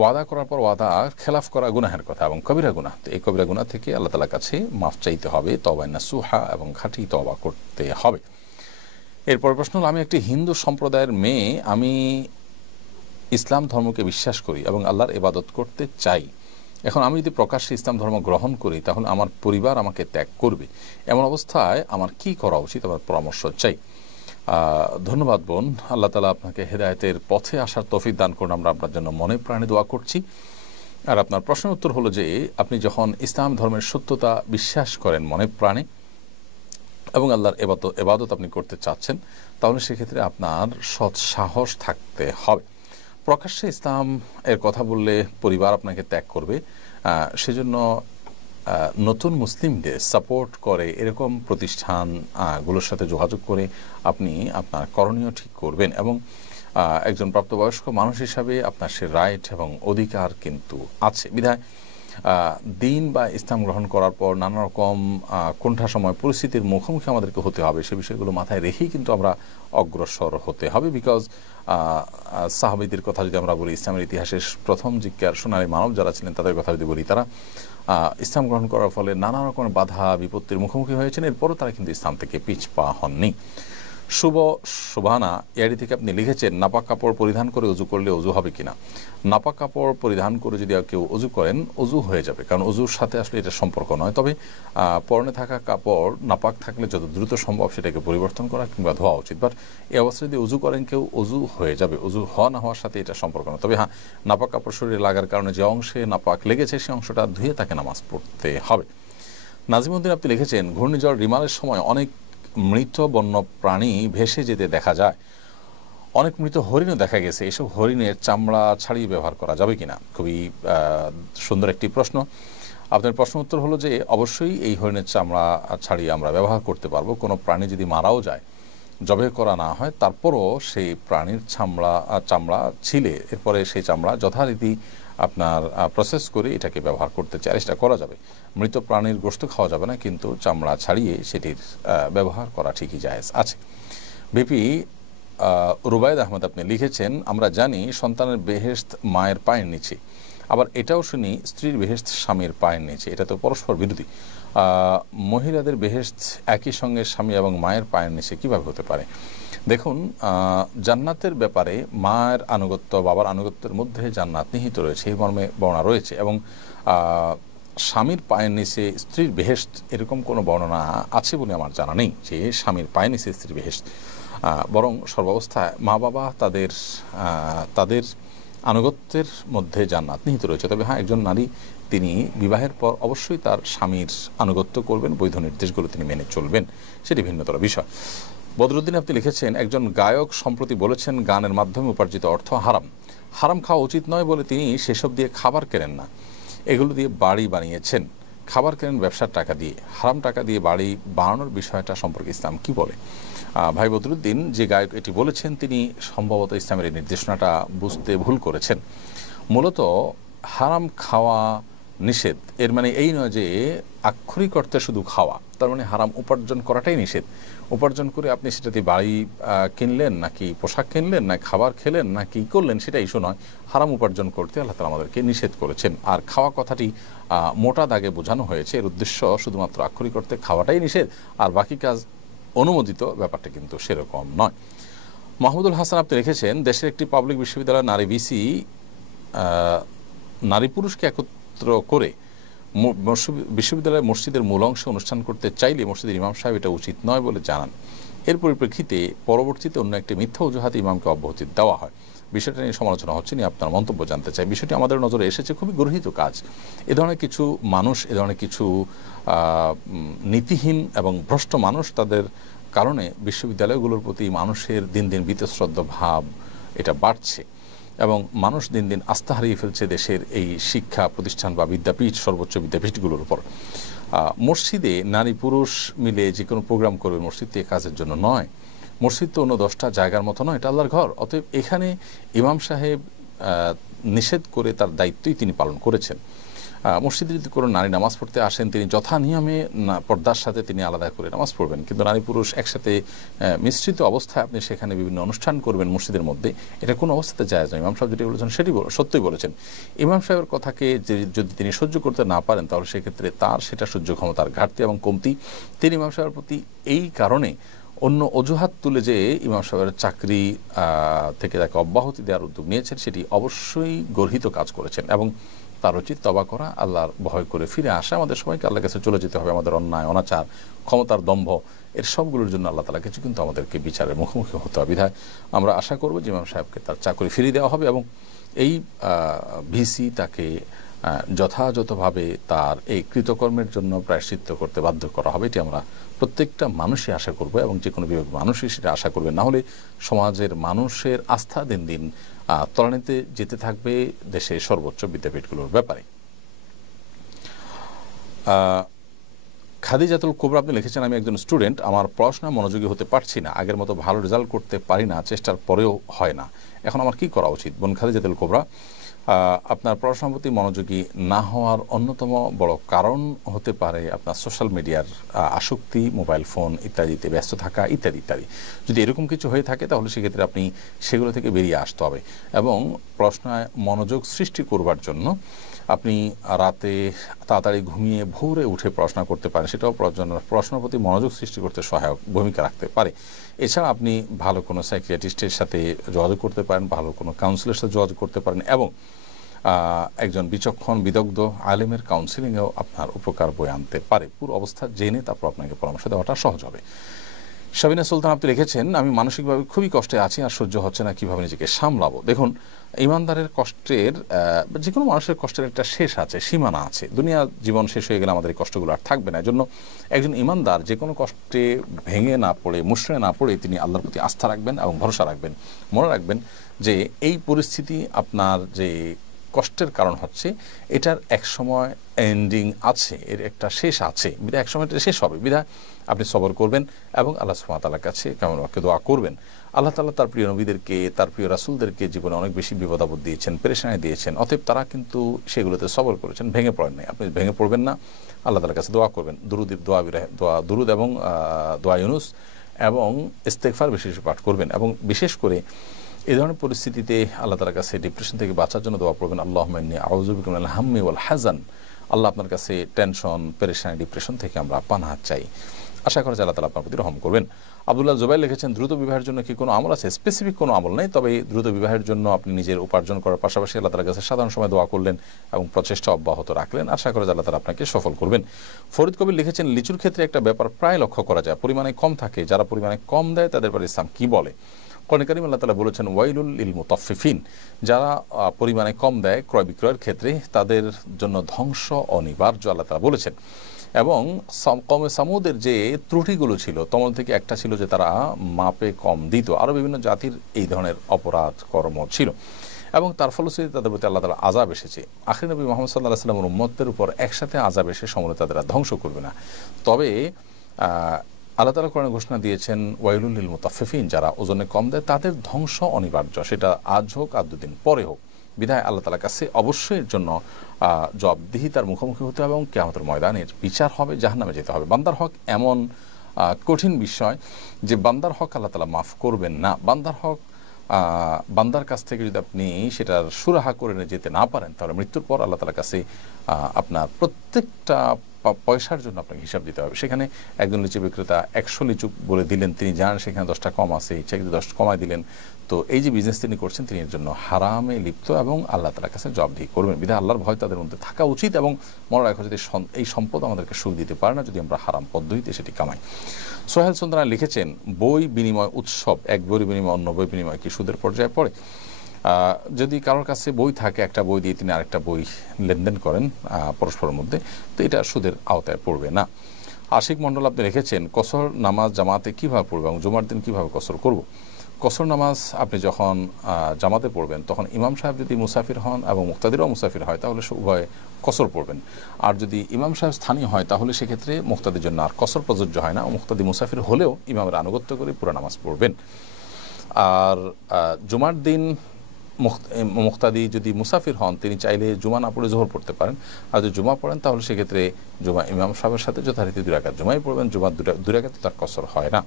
ওয়াদা করার পর ওয়াদা খেলাফ করা গুনাহের কথা এবং কবিরা গুনাহ, তো এই কবিরা গুনাহ থেকে আল্লাহ তাআলার কাছে মাফ চাইতে হবে, তওবা নাসুহা এবং খাঁটি তওবা করতে হবে। এরপর প্রশ্ন হলো, আমি একটি হিন্দু সম্প্রদায়ের মেয়ে, আমি ইসলাম ধর্মকে বিশ্বাস করি এবং আল্লাহর ইবাদত করতে চাই। এখন আমি যদি প্রকাশ্যে ইসলাম ধর্ম গ্রহণ করি তাহলে আমার পরিবার আমাকে ত্যাগ করবে, এমন অবস্থায় আমার কি করা উচিত, আমার পরামর্শ চাই। ধন্যবাদ বোন, আল্লাহ তাআলা আপনাকে হেদায়েতের পথে আসার তৌফিক দান করুন, আমরা আপনার জন্য মনে প্রাণে দোয়া করছি। আর আপনার প্রশ্নের উত্তর হলো যে আপনি যখন ইসলাম ধর্মের সত্যতা বিশ্বাস করেন মনে প্রাণে এবং আল্লাহর এবাদত আপনি করতে চাচ্ছেন, তাহলে সেক্ষেত্রে আপনার সৎ সাহস থাকতে হবে। প্রকাশ্যে ইসলাম এর কথা বললে পরিবার আপনাকে ত্যাগ করবে, সেজন্য নতুন মুসলিমদের সাপোর্ট করে এরকম প্রতিষ্ঠানগুলোর সাথে যোগাযোগ করে আপনি আপনার করণীয় ঠিক করবেন এবং একজন প্রাপ্তবয়স্ক মানুষ হিসাবে আপনার সে রাইট এবং অধিকার কিন্তু আছে। বিধায় দিন বা ইসলাম গ্রহণ করার পর নানা রকম কোনটা সময় পরিস্থিতির মুখোমুখি আমাদেরকে হতে হবে, সে বিষয়গুলো মাথায় রেখেই কিন্তু আমরা অগ্রসর হতে হবে। বিকজ সাহাবীদের কথা যদি আমরা বলি, ইসলামের ইতিহাসের প্রথম জিজ্ঞার সোনালী মানব যারা ছিলেন তাদের কথা যদি বলি, তারা ইসলাম গ্রহণ করার ফলে নানা রকমের বাধা বিপত্তির মুখোমুখি হয়েছেন, এরপরও তারা কিন্তু ইসলাম থেকে পিছপা হননি। শুভানা এআইডি থেকে আপনি লিখেছেন, নাপাক কাপড় পরিধান করে অজু করলে অজু হবে কিনা। নাপাক কাপড় পরিধান করে যদি কেউ অজু করেন, অজু হয়ে যাবে, কারণ অজুর সাথে আসলে এটা সম্পর্ক নয়। তবে পরনে থাকা কাপড় নাপাক থাকলে যত দ্রুত সম্ভব সেটাকে পরিবর্তন করা কিংবা ধোয়া উচিত। বাট এই অবস্থায় যদি অজু করেন কেউ, অজু হয়ে যাবে, অজু হওয়া না হওয়ার সাথে এটা সম্পর্ক নয়। তবে হ্যাঁ, নাপাক কাপড় শরীরে লাগার কারণে যে অংশে নাপাক লেগেছে সে অংশটা ধুয়ে তাকে নামাজ পড়তে হবে। নাজিমউদ্দিন আপনি লিখেছেন, ঘূর্ণিঝড় রিমালের সময় অনেক মৃত বন্য প্রাণী ভেসে যেতে দেখা যায়, অনেক মৃত হরিণও দেখা গেছে, এসব হরিণের চামড়া ছাড়িয়ে ব্যবহার করা যাবে কিনা। খুবই সুন্দর একটি প্রশ্ন। আপনার প্রশ্ন উত্তর হলো যে অবশ্যই এই হরিণের চামড়া ছাড়িয়ে আমরা ব্যবহার করতে পারবো। কোনো প্রাণী যদি মারাও যায়, জবে করা না হয়, তারপরও সেই প্রাণীর চামড়া ছিলে এরপরে সেই চামড়া যথারীতি আপনার প্রসেস করে এটাকে ব্যবহার করতে চাই, সেটা করা যাবে। মৃত প্রাণীর গোশত খাওয়া যাবে না, কিন্তু চামড়া ছাড়িয়ে সেটির ব্যবহার করা ঠিকই জায়েজ আছে। বিপি রুবায়েদ আহমদ আপনি লিখেছেন, আমরা জানি সন্তানের বেহেশত মায়ের পায়ের নিচে, আবার এটাও শুনি স্ত্রীর বেহেশত স্বামীর পায়ের নিচে, এটা তো পরস্পর বিরোধী। মহিলাদের বেহেশত একই সঙ্গে স্বামী এবং মায়ের পায়ের নিচে কিভাবে হতে পারে? দেখুন, জান্নাতের ব্যাপারে মায়ের আনুগত্য বাবার আনুগত্যের মধ্যে জান্নাত নিহিত রয়েছে, এই মর্মে বর্ণনা রয়েছে। এবং স্বামীর পায়ের নিচে স্ত্রীর বেহেশত এরকম কোনো বর্ণনা আছে বলে আমার জানা নেই যে স্বামীর পায়ের নিচে স্ত্রীর বেহেশত। বরং সর্বাবস্থায় মা বাবা তাদের আনুগত্যের মধ্যে জান্নাত নিহিত রয়েছে। তবে হ্যাঁ, একজন নারী তিনি বিবাহের পর অবশ্যই তার স্বামীর আনুগত্য করবেন, বৈধ নির্দেশগুলো তিনি মেনে চলবেন, সেটি ভিন্নতর বিষয়। বদরুদ্দিন আপনি লিখেছেন, একজন গায়ক সম্প্রতি বলেছেন গানের মাধ্যমে উপার্জিত অর্থ হারাম খাওয়া উচিত নয় বলে তিনি সেসব দিয়ে খাবার কেনেন না, এগুলো দিয়ে বাড়ি বানিয়েছেন। খাবার কেনেন ব্যবসার টাকা দিয়ে, হারাম টাকা দিয়ে বাড়ি বানানোর বিষয়টা সম্পর্কে ইসলাম কি বলে? ভাই বদরুদ্দিন, যে গায়ক এটি বলেছেন তিনি সম্ভবত ইসলামের এই নির্দেশনাটা বুঝতে ভুল করেছেন। মূলত হারাম খাওয়া নিষেধ এর মানে এই নয় যে আক্ষরিক অর্থে শুধু খাওয়া, তার মানে হারাম উপার্জন করাটাই নিষেধ। উপার্জন করে আপনি সেটাতে বাড়ি কিনলেন নাকি পোশাক কিনলেন না খাবার খেলেন না কি করলেন সেটা ইস্যু নয়। হারাম উপার্জন করতে আল্লাহ তাআলা আমাদেরকে নিষেধ করেছেন। আর খাওয়া কথাটি মোটা দাগে বোঝানো হয়েছে, এর উদ্দেশ্য শুধুমাত্র আক্ষরিক অর্থে খাওয়াটাই নিষেধ আর বাকি কাজ অনুমোদিত, ব্যাপারটা কিন্তু সেরকম নয়। মাহমুদুল হাসান আপনি রেখেছেন, দেশের একটি পাবলিক বিশ্ববিদ্যালয়ের নারী ভিসি নারী পুরুষকে একত্র করে বিশ্ববিদ্যালয়ের মসজিদের মূল অংশে অনুষ্ঠান করতে চাইলে মসজিদের ইমাম সাহেব এটা উচিত নয় বলে জানান। এর পরিপ্রেক্ষিতে পরবর্তীতে অন্য একটি মিথ্যা অজুহাতে ইমামকে অব্যাহতি দেওয়া হয়। বিষয়টা নিয়ে সমালোচনা হচ্ছে, নিয়ে আপনার মন্তব্য জানতে চাই। বিষয়টি আমাদের নজরে এসেছে, খুবই গর্হিত কাজ। এ ধরনের কিছু মানুষ, এ ধরনের কিছু নীতিহীন এবং ভ্রষ্ট মানুষ, তাদের কারণে বিশ্ববিদ্যালয়গুলোর প্রতি মানুষের দিন দিন বীতশ্রদ্ধ ভাব এটা বাড়ছে এবং মানুষ দিন দিন আস্থা হারিয়ে ফেলছে দেশের এই শিক্ষা প্রতিষ্ঠান বা বিদ্যাপীঠ, সর্বোচ্চ বিদ্যাপীঠগুলোর উপর। মসজিদে নারী পুরুষ মিলে যে কোনো প্রোগ্রাম করবে, মসজিদ তো এ কাজের জন্য নয়। মসজিদ তো অন্য 10টা জায়গার মতো নয়, এটা আল্লাহর ঘর। অতএব এখানে ইমাম সাহেব নিষেধ করে তার দায়িত্বই তিনি পালন করেছেন। মসজিদে যদি কোনো নারী নামাজ পড়তে আসেন, তিনি যথা নিয়মে পর্দার সাথে তিনি আলাদা করে নামাজ পড়বেন। কিন্তু নারী পুরুষ একসাথে মিশ্রিত অবস্থায় আপনি সেখানে বিভিন্ন অনুষ্ঠান করবেন মসজিদের মধ্যে, এটা কোনো অবস্থাতে জায়েজ নয়। ইমাম সাহেব যেটি বলেছেন সেটি সত্যই বলেছেন। ইমাম সাহেবের কথাকে যদি তিনি সহ্য করতে না পারেন, তাহলে সেক্ষেত্রে তার সেটা সহ্য ক্ষমতার ঘাটতি এবং কমতি। তিনি ইমাম সাহেবের প্রতি এই কারণে অন্য অজুহাত তুলে যে ইমাম সাহেবের চাকরি থেকে তাকে অব্যাহতি দেওয়ার উদ্যোগ নিয়েছেন, সেটি অবশ্যই গর্হিত কাজ করেছেন এবং তার উচিত তওবা করা, আল্লাহর ভয় করে ফিরে আসা। আমাদের সবাইকে আল্লাহর কাছে চলে যেতে হবে। আমাদের অন্যায়, অনাচার, ক্ষমতার দম্ভ, এর সবগুলোর জন্য আল্লাহ তাআলা কিছু কিন্তু আমাদেরকে বিচারের মুখোমুখি হতে হবে। বিধায় আমরা আশা করব যে ইমাম সাহেবকে তার চাকরি ফিরিয়ে দেওয়া হবে এবং এই ভিসি তাকে যথাযথভাবে তার এই কৃতকর্মের জন্য প্রায়শ্চিত্ত করতে বাধ্য করা হবে। এটি আমরা প্রত্যেকটা মানুষই আশা করব এবং যে কোনো বিভাগ মানুষই সেটা আশা করবে। না হলে সমাজের মানুষের আস্থা দিন দিন তলানিতে যেতে থাকবে দেশের সর্বোচ্চ বিদ্যাপীঠগুলোর ব্যাপারে। খাদিজাতুল কুবরা আপনি লিখেছেন, আমি একজন স্টুডেন্ট, আমার পড়াশোনা মনোযোগী হতে পারছি না, আগের মতো ভালো রেজাল্ট করতে পারি না, চেষ্টার পরেও হয় না, এখন আমার কি করা উচিত? বোন খাদিজাতুল কুবরা, আপনার পড়াশোনার প্রতি মনোযোগী না হওয়ার অন্যতম বড় কারণ হতে পারে আপনার সোশ্যাল মিডিয়ার আসক্তি, মোবাইল ফোন ইত্যাদিতে ব্যস্ত থাকা ইত্যাদি ইত্যাদি। যদি এরকম কিছু হয়ে থাকে তাহলে সেক্ষেত্রে আপনি সেগুলো থেকে বেরিয়ে আসতে হবে এবং পড়াশোনায় মনোযোগ সৃষ্টি করবার জন্য আপনি রাতে তাড়াতাড়ি ঘুমিয়ে ভোরে উঠে পড়াশোনা করতে পারেন। সেটাও পড়াশোনার প্রতি মনোযোগ সৃষ্টি করতে সহায়ক ভূমিকা রাখতে পারে। এছাড়া আপনি ভালো কোনো সাইকিয়াট্রিস্টের সাথে যোগাযোগ করতে পারেন, ভালো কোনো কাউন্সিলের সাথে যোগাযোগ করতে পারেন এবং একজন বিচক্ষণ বিদগ্ধ আলেমের কাউন্সিলিংয়েও আপনার উপকার বয়ে আনতে পারে। পুরো অবস্থা জেনে তারপর আপনাকে পরামর্শ দেওয়াটা সহজ হবে। শাবিনা সুলতান আপনি রেখেছেন, আমি মানসিকভাবে খুবই কষ্টে আছি, আর সহ্য হচ্ছে না, কিভাবে নিজেকে সামলাবো। দেখুন, ইমানদারের কষ্টের, যে কোনো মানুষের কষ্টের একটা শেষ আছে, সীমানা আছে। দুনিয়া জীবন শেষ হয়ে গেলে আমাদের এই কষ্টগুলো আর থাকবে না। এজন্য একজন ইমানদার যে কোনো কষ্টে ভেঙে না পড়ে, মুষড়ে না পড়ে তিনি আল্লাহর প্রতি আস্থা রাখবেন এবং ভরসা রাখবেন। মনে রাখবেন যে এই পরিস্থিতি আপনার যে কষ্টের কারণ হচ্ছে, এটার এক সময় এন্ডিং আছে, এর একটা শেষ আছে, বিধায় এক সময় এটা শেষ হবে। বিধায় আপনি সবর করবেন এবং আল্লাহ সুবহানাহু ওয়া তাআলার কাছে কেমন বাক্যে দোয়া করবেন। আল্লাহ তাআলা তার প্রিয় নবীদেরকে, তার প্রিয় রাসূলদেরকে জীবনে অনেক বেশি বিপদ আপদ দিয়েছেন, পেরেশানি দিয়েছেন। অতএব তারা কিন্তু সেগুলোতে সবর করেছেন, ভেঙে পড়েন নাই। আপনি ভেঙে পড়বেন না, আল্লাহ তাআলার কাছে দোয়া করবেন। দুরুদ এবং দোয়া ইউনুস এবং ইস্তেগফার বেশি বেশি পাঠ করবেন এবং বিশেষ করে এই ধরনের পরিস্থিতিতে আল্লাহ তাআলার কাছে ডিপ্রেশন থেকে বাঁচার জন্য দোয়া করবেন। আল্লাহুম্মা ইন্নী আউযু বিকা মিনাল হাম্মি ওয়াল হাযান। আল্লাহ আপনার কাছে টেনশন, পেরেশানি, ডিপ্রেশন থেকে আমরা পানাহ চাই। আশা করা যায় আল্লাহ তাআলা আপনার প্রতি রহম করবেন। আব্দুল্লাহ জুবাইর লিখেছেন, দ্রুত বিবাহের জন্য কি কোনো আমল আছে? স্পেসিফিক কোনো আমল নেই, তবে দ্রুত বিবাহের জন্য আপনি নিজের উপার্জন করার পাশাপাশি আল্লাহ তাআলার কাছে সাধারণ সময় দোয়া করলেন এবং প্রচেষ্টা অব্যাহত রাখলেন। আশা করা যায় আল্লাহ তাআলা আপনাকে সফল করবেন। ফরিদ কবির লিখেছেন, লিচুর ক্ষেত্রে একটা ব্যাপার প্রায় লক্ষ্য করা যায়, পরিমাণে কম থাকে। যারা পরিমাণে কম দেয় তাদের ব্যাপারে ইসলাম কি বলে? কোরআন কারীম আল্লাহ তাআলা বলেছেন, ওয়াইলুল লিল মুতাফফিফিন। যারা পরিমাণে কম দেয় ক্রয় বিক্রয়ের ক্ষেত্রে, তাদের জন্য ধ্বংস অনিবার্য, আল্লাহ তাআলা বলেছেন। এবং কওমে সামুদের যে ত্রুটিগুলো ছিল, তমল থেকে একটা ছিল যে তারা মাপে কম দিত। আরও বিভিন্ন জাতির এই ধরনের অপরাধ কর্ম ছিল এবং তার ফলশ্রুতিতে তাদের প্রতি আল্লাহ তাআলা আযাব এসেছে। আখির নবী মুহাম্মদ সাল্লাল্লাহু আলাইহি ওয়াসাল্লামের উম্মতের উপর একসাথে আযাব এসে সমূলে তাদের ধ্বংস করবে না। তবে আল্লাহ তাআলা কোরআনে ঘোষণা দিয়েছেন, ওয়াইলুল লিল মুতাফফিফিন, যারা ওজনে কম দেয় তাদের ধ্বংস অনিবার্য, সেটা আজ হোক আর দুদিন পরে হোক। বিধায় আল্লাহ তাআলার কাছে অবশ্যই এর জন্য জবাবদিহিতার মুখোমুখি হতে হবে এবং কিয়ামতের ময়দানের বিচার হবে, জাহান্নামে যেতে হবে। বান্দার হক এমন কঠিন বিষয় যে বান্দার হক আল্লাহ তাআলা মাফ করবেন না। বান্দার হক বান্দার কাছ থেকে যদি আপনি সেটার সুরাহা করে যেতে না পারেন, তাহলে মৃত্যুর পর আল্লাহ তাআলার কাছে আপনার প্রত্যেকটা পয়সার জন্য আপনাকে হিসাব দিতে হবে। সেখানে একজন লিচু বিক্রেতা 100 লিচু বলে দিলেন, তিনি জানেন সেখানে 10টা কম আছে, ইচ্ছা 10 কমায় দিলেন। তো এই যে বিজনেস তিনি করছেন, তিনি এর জন্য হারামে লিপ্ত এবং আল্লাহ তাআলার কাছে জবাবদিহি করবেন। বিধায় আল্লাহর ভয় তাদের মধ্যে থাকা উচিত এবং মনে রাখা যদি এই সম্পদ আমাদেরকে সুখ দিতে পারে না যদি আমরা হারাম পদ্ধতিতে সেটি কামাই। সোহেল সুন্দরা লিখেছেন, বই বিনিময় উৎসব, এক বই বিনিময় অন্য বই বিনিময় কি সুদের পর্যায়ে পড়ে? যদি কারোর কাছে বই থাকে, একটা বই দিয়ে তিনি আরেকটা বই লেনদেন করেন পরস্পরের মধ্যে, তো এটা সুদের আওতায় পড়বে না। আশিক মণ্ডল আপনি লিখেছেন, কসর নামাজ জামাতে কিভাবে পড়বে এবং জুমার দিন কিভাবে কসর করব? কসর নামাজ আপনি যখন জামাতে পড়বেন তখন ইমাম সাহেব যদি মুসাফির হন এবং মুক্তাদিরও মুসাফির হয় তাহলে উভয়ে কসর পড়বেন। আর যদি ইমাম সাহেব স্থানীয় হয় তাহলে সেক্ষেত্রে মুক্তাদির জন্য আর কসর প্রযোজ্য হয় না। মুক্তাদি মুসাফির হলেও ইমামের আনুগত্য করে পুরো নামাজ পড়বেন। আর জুমার দিন মুক্তাদি যদি মুসাফির হন, তিনি চাইলে জুমা না পড়ে জোহর পড়তে পারেন। আর যদি জুমা পড়েন তাহলে সেক্ষেত্রে জুমা ইমাম সাহেবের সাথে যথারীতি 2 রাকাত জুমাই পড়বেন, জুমার 2 রাকাতে তার কসর হয় না।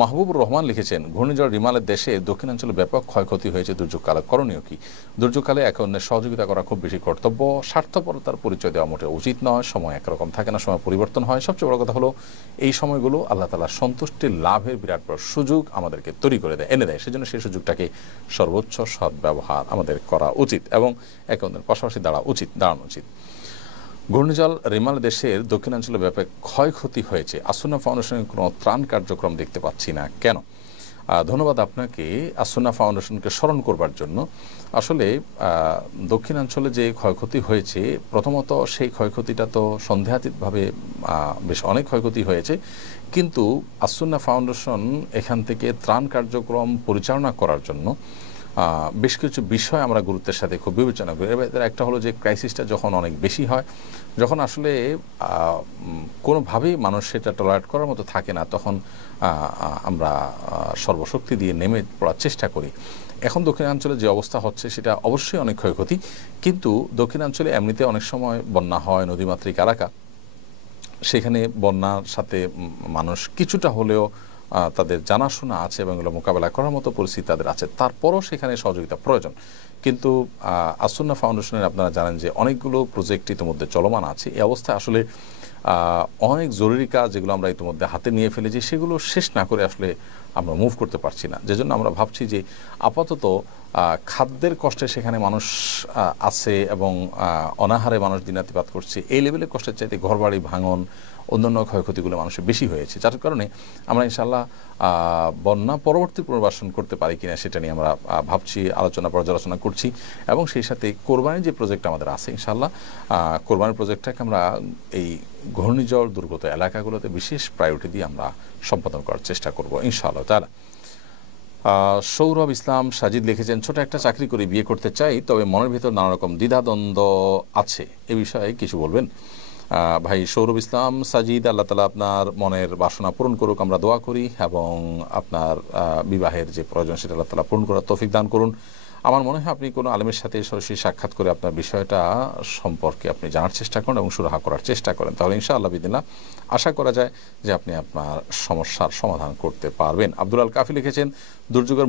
মাহবুবুর রহমান লিখেছেন, ঘূর্ণিঝড় রিমালের দেশে দক্ষিণাঞ্চলে ব্যাপক ক্ষয়ক্ষতি হয়েছে, দুর্যোগকালে করণীয় কি? দুর্যোগকালে একে অন্যের সহযোগিতা করা খুব বেশি কর্তব্য। স্বার্থপরতার পরিচয় দেওয়া মোটেও উচিত নয়। সময় একরকম থাকে না, সময় পরিবর্তন হয়। সবচেয়ে বড় কথা হলো এই সময়গুলো আল্লাহ তাআলার সন্তুষ্টির লাভের বিরাট বড় সুযোগ আমাদেরকে তৈরি করে দেয়, এনে দেয়। সেজন্য সেই সুযোগটাকে সর্বোচ্চ সদ্ব্যবহার আমাদের করা উচিত এবং একে অন্যের পাশাপাশি দাঁড়ানো উচিত। ঘূর্ণিঝড় রিমাল দেশের দক্ষিণাঞ্চলে ব্যাপক ক্ষয়ক্ষতি হয়েছে, আসুন্নাহ ফাউন্ডেশনের কোনো ত্রাণ কার্যক্রম দেখতে পাচ্ছি না কেন? ধন্যবাদ আপনাকে আসুন্নাহ ফাউন্ডেশনকে স্মরণ করবার জন্য। আসলে দক্ষিণাঞ্চলে যে ক্ষয়ক্ষতি হয়েছে, প্রথমত সেই ক্ষয়ক্ষতিটা তো সন্দেহাতীতভাবে বেশ অনেক ক্ষয়ক্ষতি হয়েছে, কিন্তু আসুন্নাহ ফাউন্ডেশন এখান থেকে ত্রাণ কার্যক্রম পরিচালনা করার জন্য বেশ কিছু বিষয় আমরা গুরুত্বের সাথে খুব বিবেচনা করি। এর একটা হলো যে ক্রাইসিসটা যখন অনেক বেশি হয়, যখন আসলে কোনোভাবেই মানুষ সেটা টলারেট করার মতো থাকে না, তখন আমরা সর্বশক্তি দিয়ে নেমে পড়ার চেষ্টা করি। এখন দক্ষিণাঞ্চলে যে অবস্থা হচ্ছে সেটা অবশ্যই অনেক ক্ষয়ক্ষতি, কিন্তু দক্ষিণাঞ্চলে এমনিতে অনেক সময় বন্যা হয়, নদীমাতৃক এলাকা, সেখানে বন্যার সাথে মানুষ কিছুটা হলেও তাদের জানাশোনা আছে এবং এগুলো মোকাবেলা করার মতো পরিস্থিতি তাদের আছে। তারপরও সেখানে সহযোগিতা প্রয়োজন। কিন্তু আসুন্নাহ ফাউন্ডেশনের আপনারা জানেন যে অনেকগুলো প্রজেক্ট ইতিমধ্যে চলমান আছে। এই অবস্থায় আসলে অনেক জরুরি কাজ যেগুলো আমরা ইতিমধ্যে হাতে নিয়ে ফেলেছি সেগুলো শেষ না করে আসলে আমরা মুভ করতে পারছি না। যেজন্য আমরা ভাবছি যে আপাতত খাদ্যের কষ্টে সেখানে মানুষ আছে এবং অনাহারে মানুষ দিনাতিপাত করছে, এই লেভেলের কষ্টের চাইতে ঘরবাড়ি ভাঙন, অন্যান্য ক্ষয়ক্ষতিগুলো মানুষের বেশি হয়েছে, যার কারণে আমরা ইনশাআল্লাহ বন্যা পরবর্তী পুনর্বাসন করতে পারি কিনা সেটা নিয়ে আমরা ভাবছি, পর্যালোচনা করছি। এবং সেই সাথে কোরবানির যে প্রজেক্ট আমাদের আছে, ইনশাআল্লাহ কোরবানির প্রজেক্টটাকে আমরা এই ঘূর্ণিঝড় দুর্গত এলাকাগুলোতে বিশেষ প্রায়োরিটি দিয়ে আমরা সম্পাদন করার চেষ্টা করব ইনশাআল্লাহ তাআলা। সৌরভ ইসলাম সাজিদ লিখেছেন, ছোট একটা চাকরি করে বিয়ে করতে চাই, তবে মনের ভিতর নানা রকম দ্বিধাদ্বন্দ্ব আছে, এ বিষয়ে কিছু বলবেন? ভাই সৌরভ ইসলাম সাজিদ, আল্লাহ তাআলা আপনার মনের বাসনা পূরণ করুক, আমরা দোয়া করি, এবং আপনার বিবাহের যে প্রয়োজন সেটা আল্লাহ তাআলা পূরণ করার তৌফিক দান করুন। আমার মনে হয় আপনি কোনো আলেমের সাথে সরাসরি সাক্ষাৎ করে আপনার বিষয়টা সম্পর্কে আপনি জানার চেষ্টা করেন এবং সুরাহা করার চেষ্টা করেন, তাহলে ইনশাআল্লাহ বিদিল্লাহ আশা করা যায় যে আপনি আপনার সমস্যার সমাধান করতে পারবেন। আব্দুল আল কাফি লিখেছেন, দুর্যোগের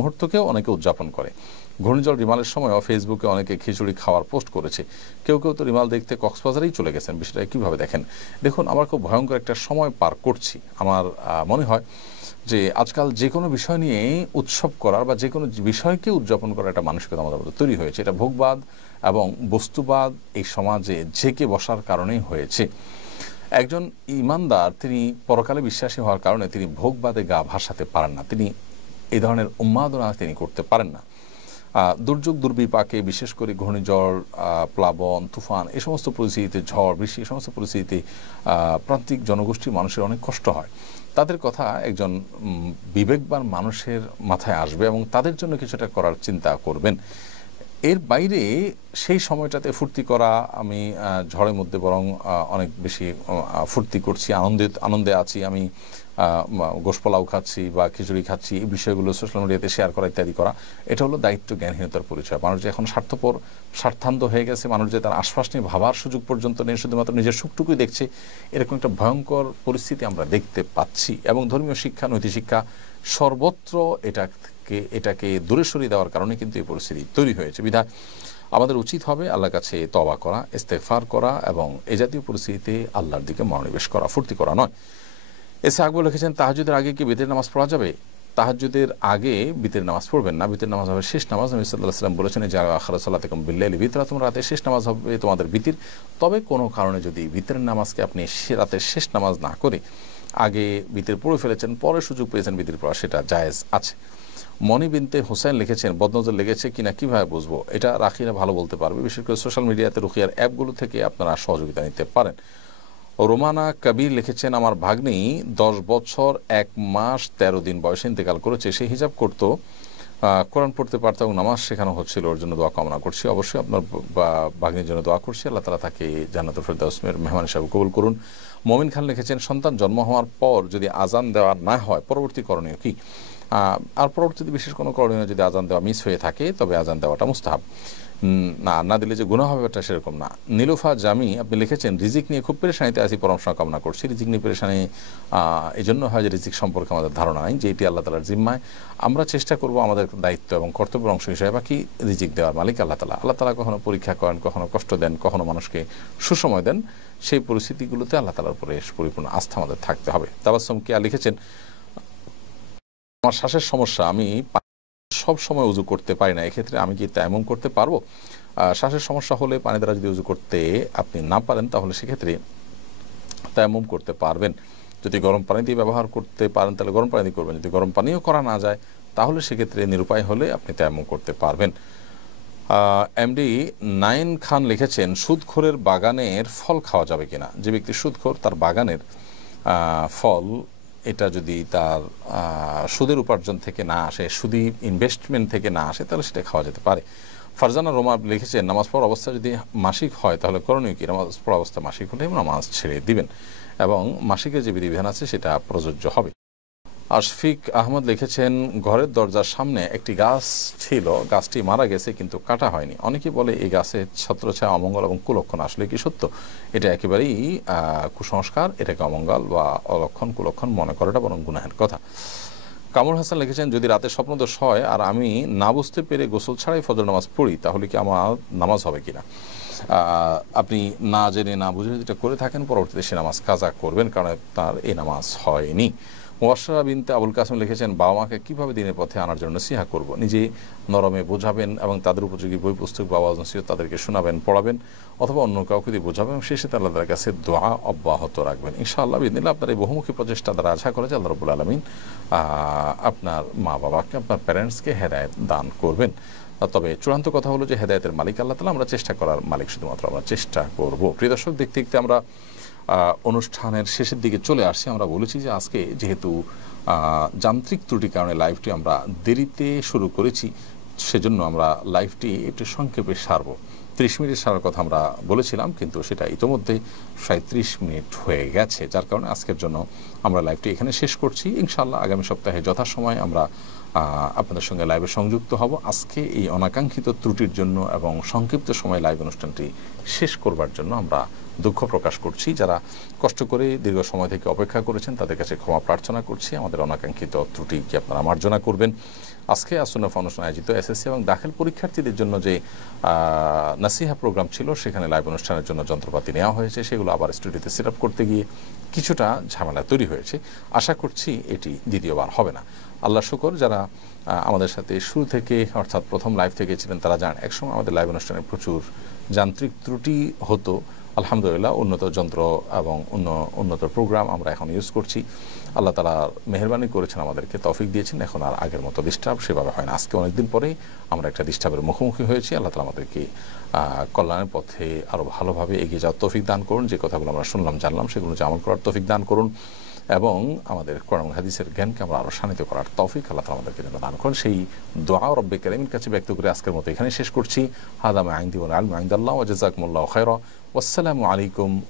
মুহূর্তকেও অনেকে উদযাপন করে। ঘূর্ণিঝড় রিমালের সময়ও ফেসবুকে অনেকে খিচুড়ি খাওয়ার পোস্ট করেছে, কেউ কেউ তো রিমাল দেখতে কক্সবাজারেই চলে গেছেন। বিষয়টা কীভাবে দেখেন? দেখুন, আমরা খুব ভয়ঙ্কর একটা সময় পার করছি। আমার মনে হয় যে আজকাল যে কোনো বিষয় নিয়ে উৎসব করার বা যে কোনো বিষয়কে উদযাপন করার একটা মানসিকতা আমাদের মধ্যে তৈরি হয়েছে। এটা ভোগবাদ এবং বস্তুবাদ এই সমাজে ঝেঁকে বসার কারণেই হয়েছে। একজন ইমানদার তিনি পরকালে বিশ্বাসী হওয়ার কারণে তিনি ভোগবাদে গা ভাসাতে পারেন না, তিনি এই ধরনের উন্মাদনা তিনি করতে পারেন না। দুর্যোগ দুর্বিপাকে, বিশেষ করে ঘূর্ণিঝড়, প্লাবন, তুফান, এই সমস্ত পরিস্থিতিতে, ঝড় বৃষ্টি, এই সমস্ত পরিস্থিতিতে প্রান্তিক জনগোষ্ঠীর মানুষের অনেক কষ্ট হয়। তাদের কথা একজন বিবেকবান মানুষের মাথায় আসবে এবং তাদের জন্য কিছুটা করার চিন্তা করবেন। এর বাইরে সেই সময়টাতে ফুর্তি করা, আমি ঝড়ের মধ্যে বরং অনেক বেশি ফুর্তি করছি, আনন্দে আছি, আমি গোশ পোলাও খাচ্ছি বা খিচুড়ি খাচ্ছি, এই বিষয়গুলো সোশ্যাল মিডিয়াতে শেয়ার করা ইত্যাদি করা, এটা হলো দায়িত্ব জ্ঞানহীনতার পরিচয়। মানুষ যে এখন স্বার্থপর, স্বার্থান্ধ হয়ে গেছে, মানুষ যে তার আশপাশ নিয়ে ভাবার সুযোগ পর্যন্ত নেই, শুধুমাত্র নিজের সুখটুকুই দেখছে, এরকম একটা ভয়ঙ্কর পরিস্থিতি আমরা দেখতে পাচ্ছি। এবং ধর্মীয় শিক্ষা, নৈতিক শিক্ষা সর্বত্র এটাকে দূরে সরিয়ে দেওয়ার কারণে কিন্তু এই পরিস্থিতি তৈরি হয়েছে। বিধায় আমাদের উচিত হবে আল্লাহর কাছে তওবা করা, ইস্তেগফার করা এবং এ জাতীয় পরিস্থিতিতে আল্লাহর দিকে মনোনিবেশ করা, ফুর্তি করা নয়। এসে আকবর লিখেছেন, তাহাজ্জুদের আগে কি বিতরের নামাজ পড়া যাবে? তাহাজ্জুদের আগে বিতরের নামাজ পড়বেন না, বিতরের নামাজ হবে শেষ নামাজ। নবী সাল্লাল্লাহু আলাইহি ওয়াসাল্লাম বলেছেন যে আখিরাত সালাতিকুম বিল্লাইলি বিতরা, তোমরা রাতের শেষ নামাজ হবে তোমাদের বিতির। তবে কোনো কারণে যদি বিতরের নামাজকে আপনি রাতের শেষ নামাজ না করে আগে বিতির পড়ে ফেলেছেন, পরে সুযোগ পেয়েছেন বিতির পড়া, সেটা জায়েজ আছে। মনি বিনতে হোসেন লিখেছেন, বদনজর লেগেছে কিনা কিভাবে বুঝবো? এটা রাখিরা ভালো বলতে পারবে, বিশেষ করে সোশ্যাল মিডিয়াতে রুকিয়ার অ্যাপগুলো থেকে আপনারা সহযোগিতা নিতে পারেন। রোমানা কবির লিখেছেন, আমার ভাগ্নি 10 বছর 1 মাস 13 দিন বয়সে ইন্তেকাল করেছে। সে হিজাব করতো, কোরআন পড়তে পারতো এবং নামাজ শেখানো হচ্ছিল, ওর জন্য দোয়া কামনা করছি। অবশ্যই আপনার ভাগ্নির জন্য দোয়া করছি, আল্লাহ তাআলা তাকে জান্নাতুল ফেরদাউসের মেহমান হিসেবে কবুল করুন। মমিন খান লিখেছেন, সন্তান জন্ম হওয়ার পর যদি আজান দেওয়া না হয় পরবর্তী করণীয় কি? আর পরবর্তীতে বিশেষ কোনো করণীয় যদি আজান দেওয়া মিস হয়ে থাকে তবে আজান দেওয়াটা মুস্তাহাব, না দিলে যে গুনাহ হবে এটা সেরকম না। নীলুফা জামি আপনি লিখেছেন, রিজিক নিয়ে খুব পেরেশানিতে আছি, পরামর্শ কামনা করছি। রিজিক নিয়ে পেরেশানি এই জন্য হয় যে রিজিক সম্পর্কে আমাদের ধারণা নেই, যে এটি আল্লাহ তাআলার জিম্মায়। আমরা চেষ্টা করব আমাদের দায়িত্ব এবং কর্তব্যের অংশ হিসেবে, বাকি রিজিক দেওয়ার মালিক আল্লাহ তাআলা। আল্লাহ তাআলা কখনো পরীক্ষা করেন, কখনো কষ্ট দেন, কখনো মানুষকে সুসময় দেন। সেই পরিস্থিতিগুলোতে আল্লাহ তাআলার উপরে পরিপূর্ণ আস্থা আমাদের থাকতে হবে। তাবাসসুম কিয়া লিখেছেন, আমার শ্বাসের সমস্যা, আমি সব সময় উজু করতে পারি না, এক্ষেত্রে আমি কি তায়াম্মুম করতে পারবো? শ্বাসের সমস্যা হলে পানি দ্বারা যদি উজু করতে আপনি না পারেন তাহলে সেক্ষেত্রে তায়াম্মুম করতে পারবেন। যদি গরম পানি দিয়ে ব্যবহার করতে পারেন তাহলে গরম পানি দিয়ে করবেন, যদি গরম পানিও করা না যায় তাহলে সেক্ষেত্রে নিরুপায় হলে আপনি তায়াম্মুম করতে পারবেন। এমডি 9 খান লিখেছেন, সুদখোরের বাগানের ফল খাওয়া যাবে কিনা? যে ব্যক্তি সুদখোর, তার বাগানের ফল এটা যদি তার সুদের উপার্জন থেকে না আসে, সুদি ইনভেস্টমেন্ট থেকে না আসে, তাহলে সেটা খাওয়া যেতে পারে। ফারজানা রোমা লিখেছেন, নামাজ পড়ার অবস্থা যদি মাসিক হয় তাহলে করণীয় কি? নামাজ পড়ার অবস্থা মাসিক হলে নামাজ ছেড়ে দিবেন এবং মাসিকের যে বিধিবিধান আছে সেটা প্রযোজ্য হবে। আশফিক আহমদ লিখেছেন, ঘরের দরজার সামনে একটি গাছ ছিল, গাছটি মারা গেছে কিন্তু কাটা হয়নি। অনেকে বলে এই গাছের ছত্রছায়া অমঙ্গল এবং কুলক্ষণ, আসলে কি সত্য? এটা একেবারেই কুসংস্কার, এটাকে অমঙ্গল বা অলক্ষণ কুলক্ষণ মনে করাটা বরং গুনাহের কথা। কামরুল হাসান লিখেছেন, যদি রাতে স্বপ্নদোষ হয় আর আমি না বুঝতে পেরে গোসল ছাড়াই ফজর নামাজ পড়ি তাহলে কি আমার নামাজ হবে কিনা? আপনি না জেনে না বুঝে যেটা করে থাকেন পরবর্তীতে সে নামাজ কাজা করবেন, কারণ তার এই নামাজ হয়নি। মুবাশশারা বিনতে আবুল কাসেম লিখেছেন, বাবা মাকে কীভাবে দিনের পথে আনার জন্য নসিহা করব? নিজে নরমে বোঝাবেন এবং তাদের উপযোগী বই পুস্তক বা ওয়াজ নসিহত তাদেরকে শোনাবেন, পড়াবেন, অথবা অন্য কাউকে দিয়ে বোঝাবেন এবং শেষে আল্লাহর কাছে দোয়া অব্যাহত রাখবেন। ইনশাআল্লাহ বিদিনিল্লাহ আপনার এই বহুমুখী প্রচেষ্টা দ্বারা আশা করে যে আল্লাহ রাব্বুল আলামিন আপনার মা বাবাকে, আপনার প্যারেন্টসকে হেদায়েত দান করবেন। তবে চূড়ান্ত কথা হলো যে হেদায়েতের মালিক আল্লাহ তাআলা, আমরা চেষ্টা করার মালিক শুধুমাত্র আমরা চেষ্টা করব। প্রিয় দর্শক, দেখতে দেখতে আমরা অনুষ্ঠানের শেষের দিকে চলে আসছি। আমরা বলেছি যে আজকে যেহেতু যান্ত্রিক ত্রুটির কারণে লাইভটি আমরা দেরিতে শুরু করেছি, সেজন্য আমরা লাইভটি একটু সংক্ষেপে সারব। 30 মিনিট সারার কথা আমরা বলেছিলাম, কিন্তু সেটা ইতোমধ্যে 37 মিনিট হয়ে গেছে, যার কারণে আজকের জন্য আমরা লাইভটি এখানে শেষ করছি। ইনশাআল্লাহ আগামী সপ্তাহে যথাসময় আমরা আপনাদের সঙ্গে লাইভে সংযুক্ত হব। আজকে এই অনাকাঙ্ক্ষিত ত্রুটির জন্য এবং সংক্ষিপ্ত সময় লাইভ অনুষ্ঠানটি শেষ করবার জন্য আমরা দুঃখ প্রকাশ করছি। যারা কষ্ট করে দীর্ঘ সময় থেকে অপেক্ষা করেছেন তাদের কাছে ক্ষমা প্রার্থনা করছি। আমাদের অনাকাঙ্ক্ষিত ত্রুটিকে আপনারা মার্জনা করবেন। আজকে আসুন্নাহ ফাউন্ডেশন আয়োজিত এসএসসি এবং দাখিল পরীক্ষার্থীদের জন্য যে নাসিহা প্রোগ্রাম ছিল, সেখানে লাইভ অনুষ্ঠানের জন্য যন্ত্রপাতি নেওয়া হয়েছে, সেগুলো আবার স্টুডিওতে সেট আপ করতে গিয়ে কিছুটা ঝামেলা তৈরি হয়েছে। আশা করছি এটি দ্বিতীয়বার হবে না। আল্লাহ শুকর, যারা আমাদের সাথে শুরু থেকে অর্থাৎ প্রথম লাইভ থেকে ছিলেন তারা জানেন একসময় আমাদের লাইভ অনুষ্ঠানে প্রচুর যান্ত্রিক ত্রুটি হতো। আলহামদুলিল্লাহ উন্নত যন্ত্র এবং উন্নত প্রোগ্রাম আমরা এখন ইউজ করছি। আল্লাহ তাআলা মেহেরবানি করেছেন, আমাদেরকে তৌফিক দিয়েছেন, এখন আর আগের মতো ডিস্টার্ব সেভাবে হয় না। আজকে অনেকদিন পরেই আমরা একটা ডিস্টার্বের মুখোমুখি হয়েছি। আল্লাহ তাআলা আমাদেরকে কল্যাণের পথে আরও ভালোভাবে এগিয়ে যাওয়ার তৌফিক দান করুন। যে কথাগুলো আমরা শুনলাম জানলাম সেগুলো যে আমল করার তৌফিক দান করুন। এবং আমাদের কোরআন হাদিসের জ্ঞানকে আমরা আরও শানিত করার তৌফিক আল্লাহ তাআলা আমাদেরকে যেন দান করেন, সেই দোয়া রব্বে কারীমের কাছে ব্যক্ত করে আজকের মতো এখানে শেষ করছি। হাদা মা ইনদি ওয়াল ইলমু ইনদাল্লাহ ওয়া জাযাকুমুল্লাহু খায়রা। ওয়াসসালামু আলাইকুম।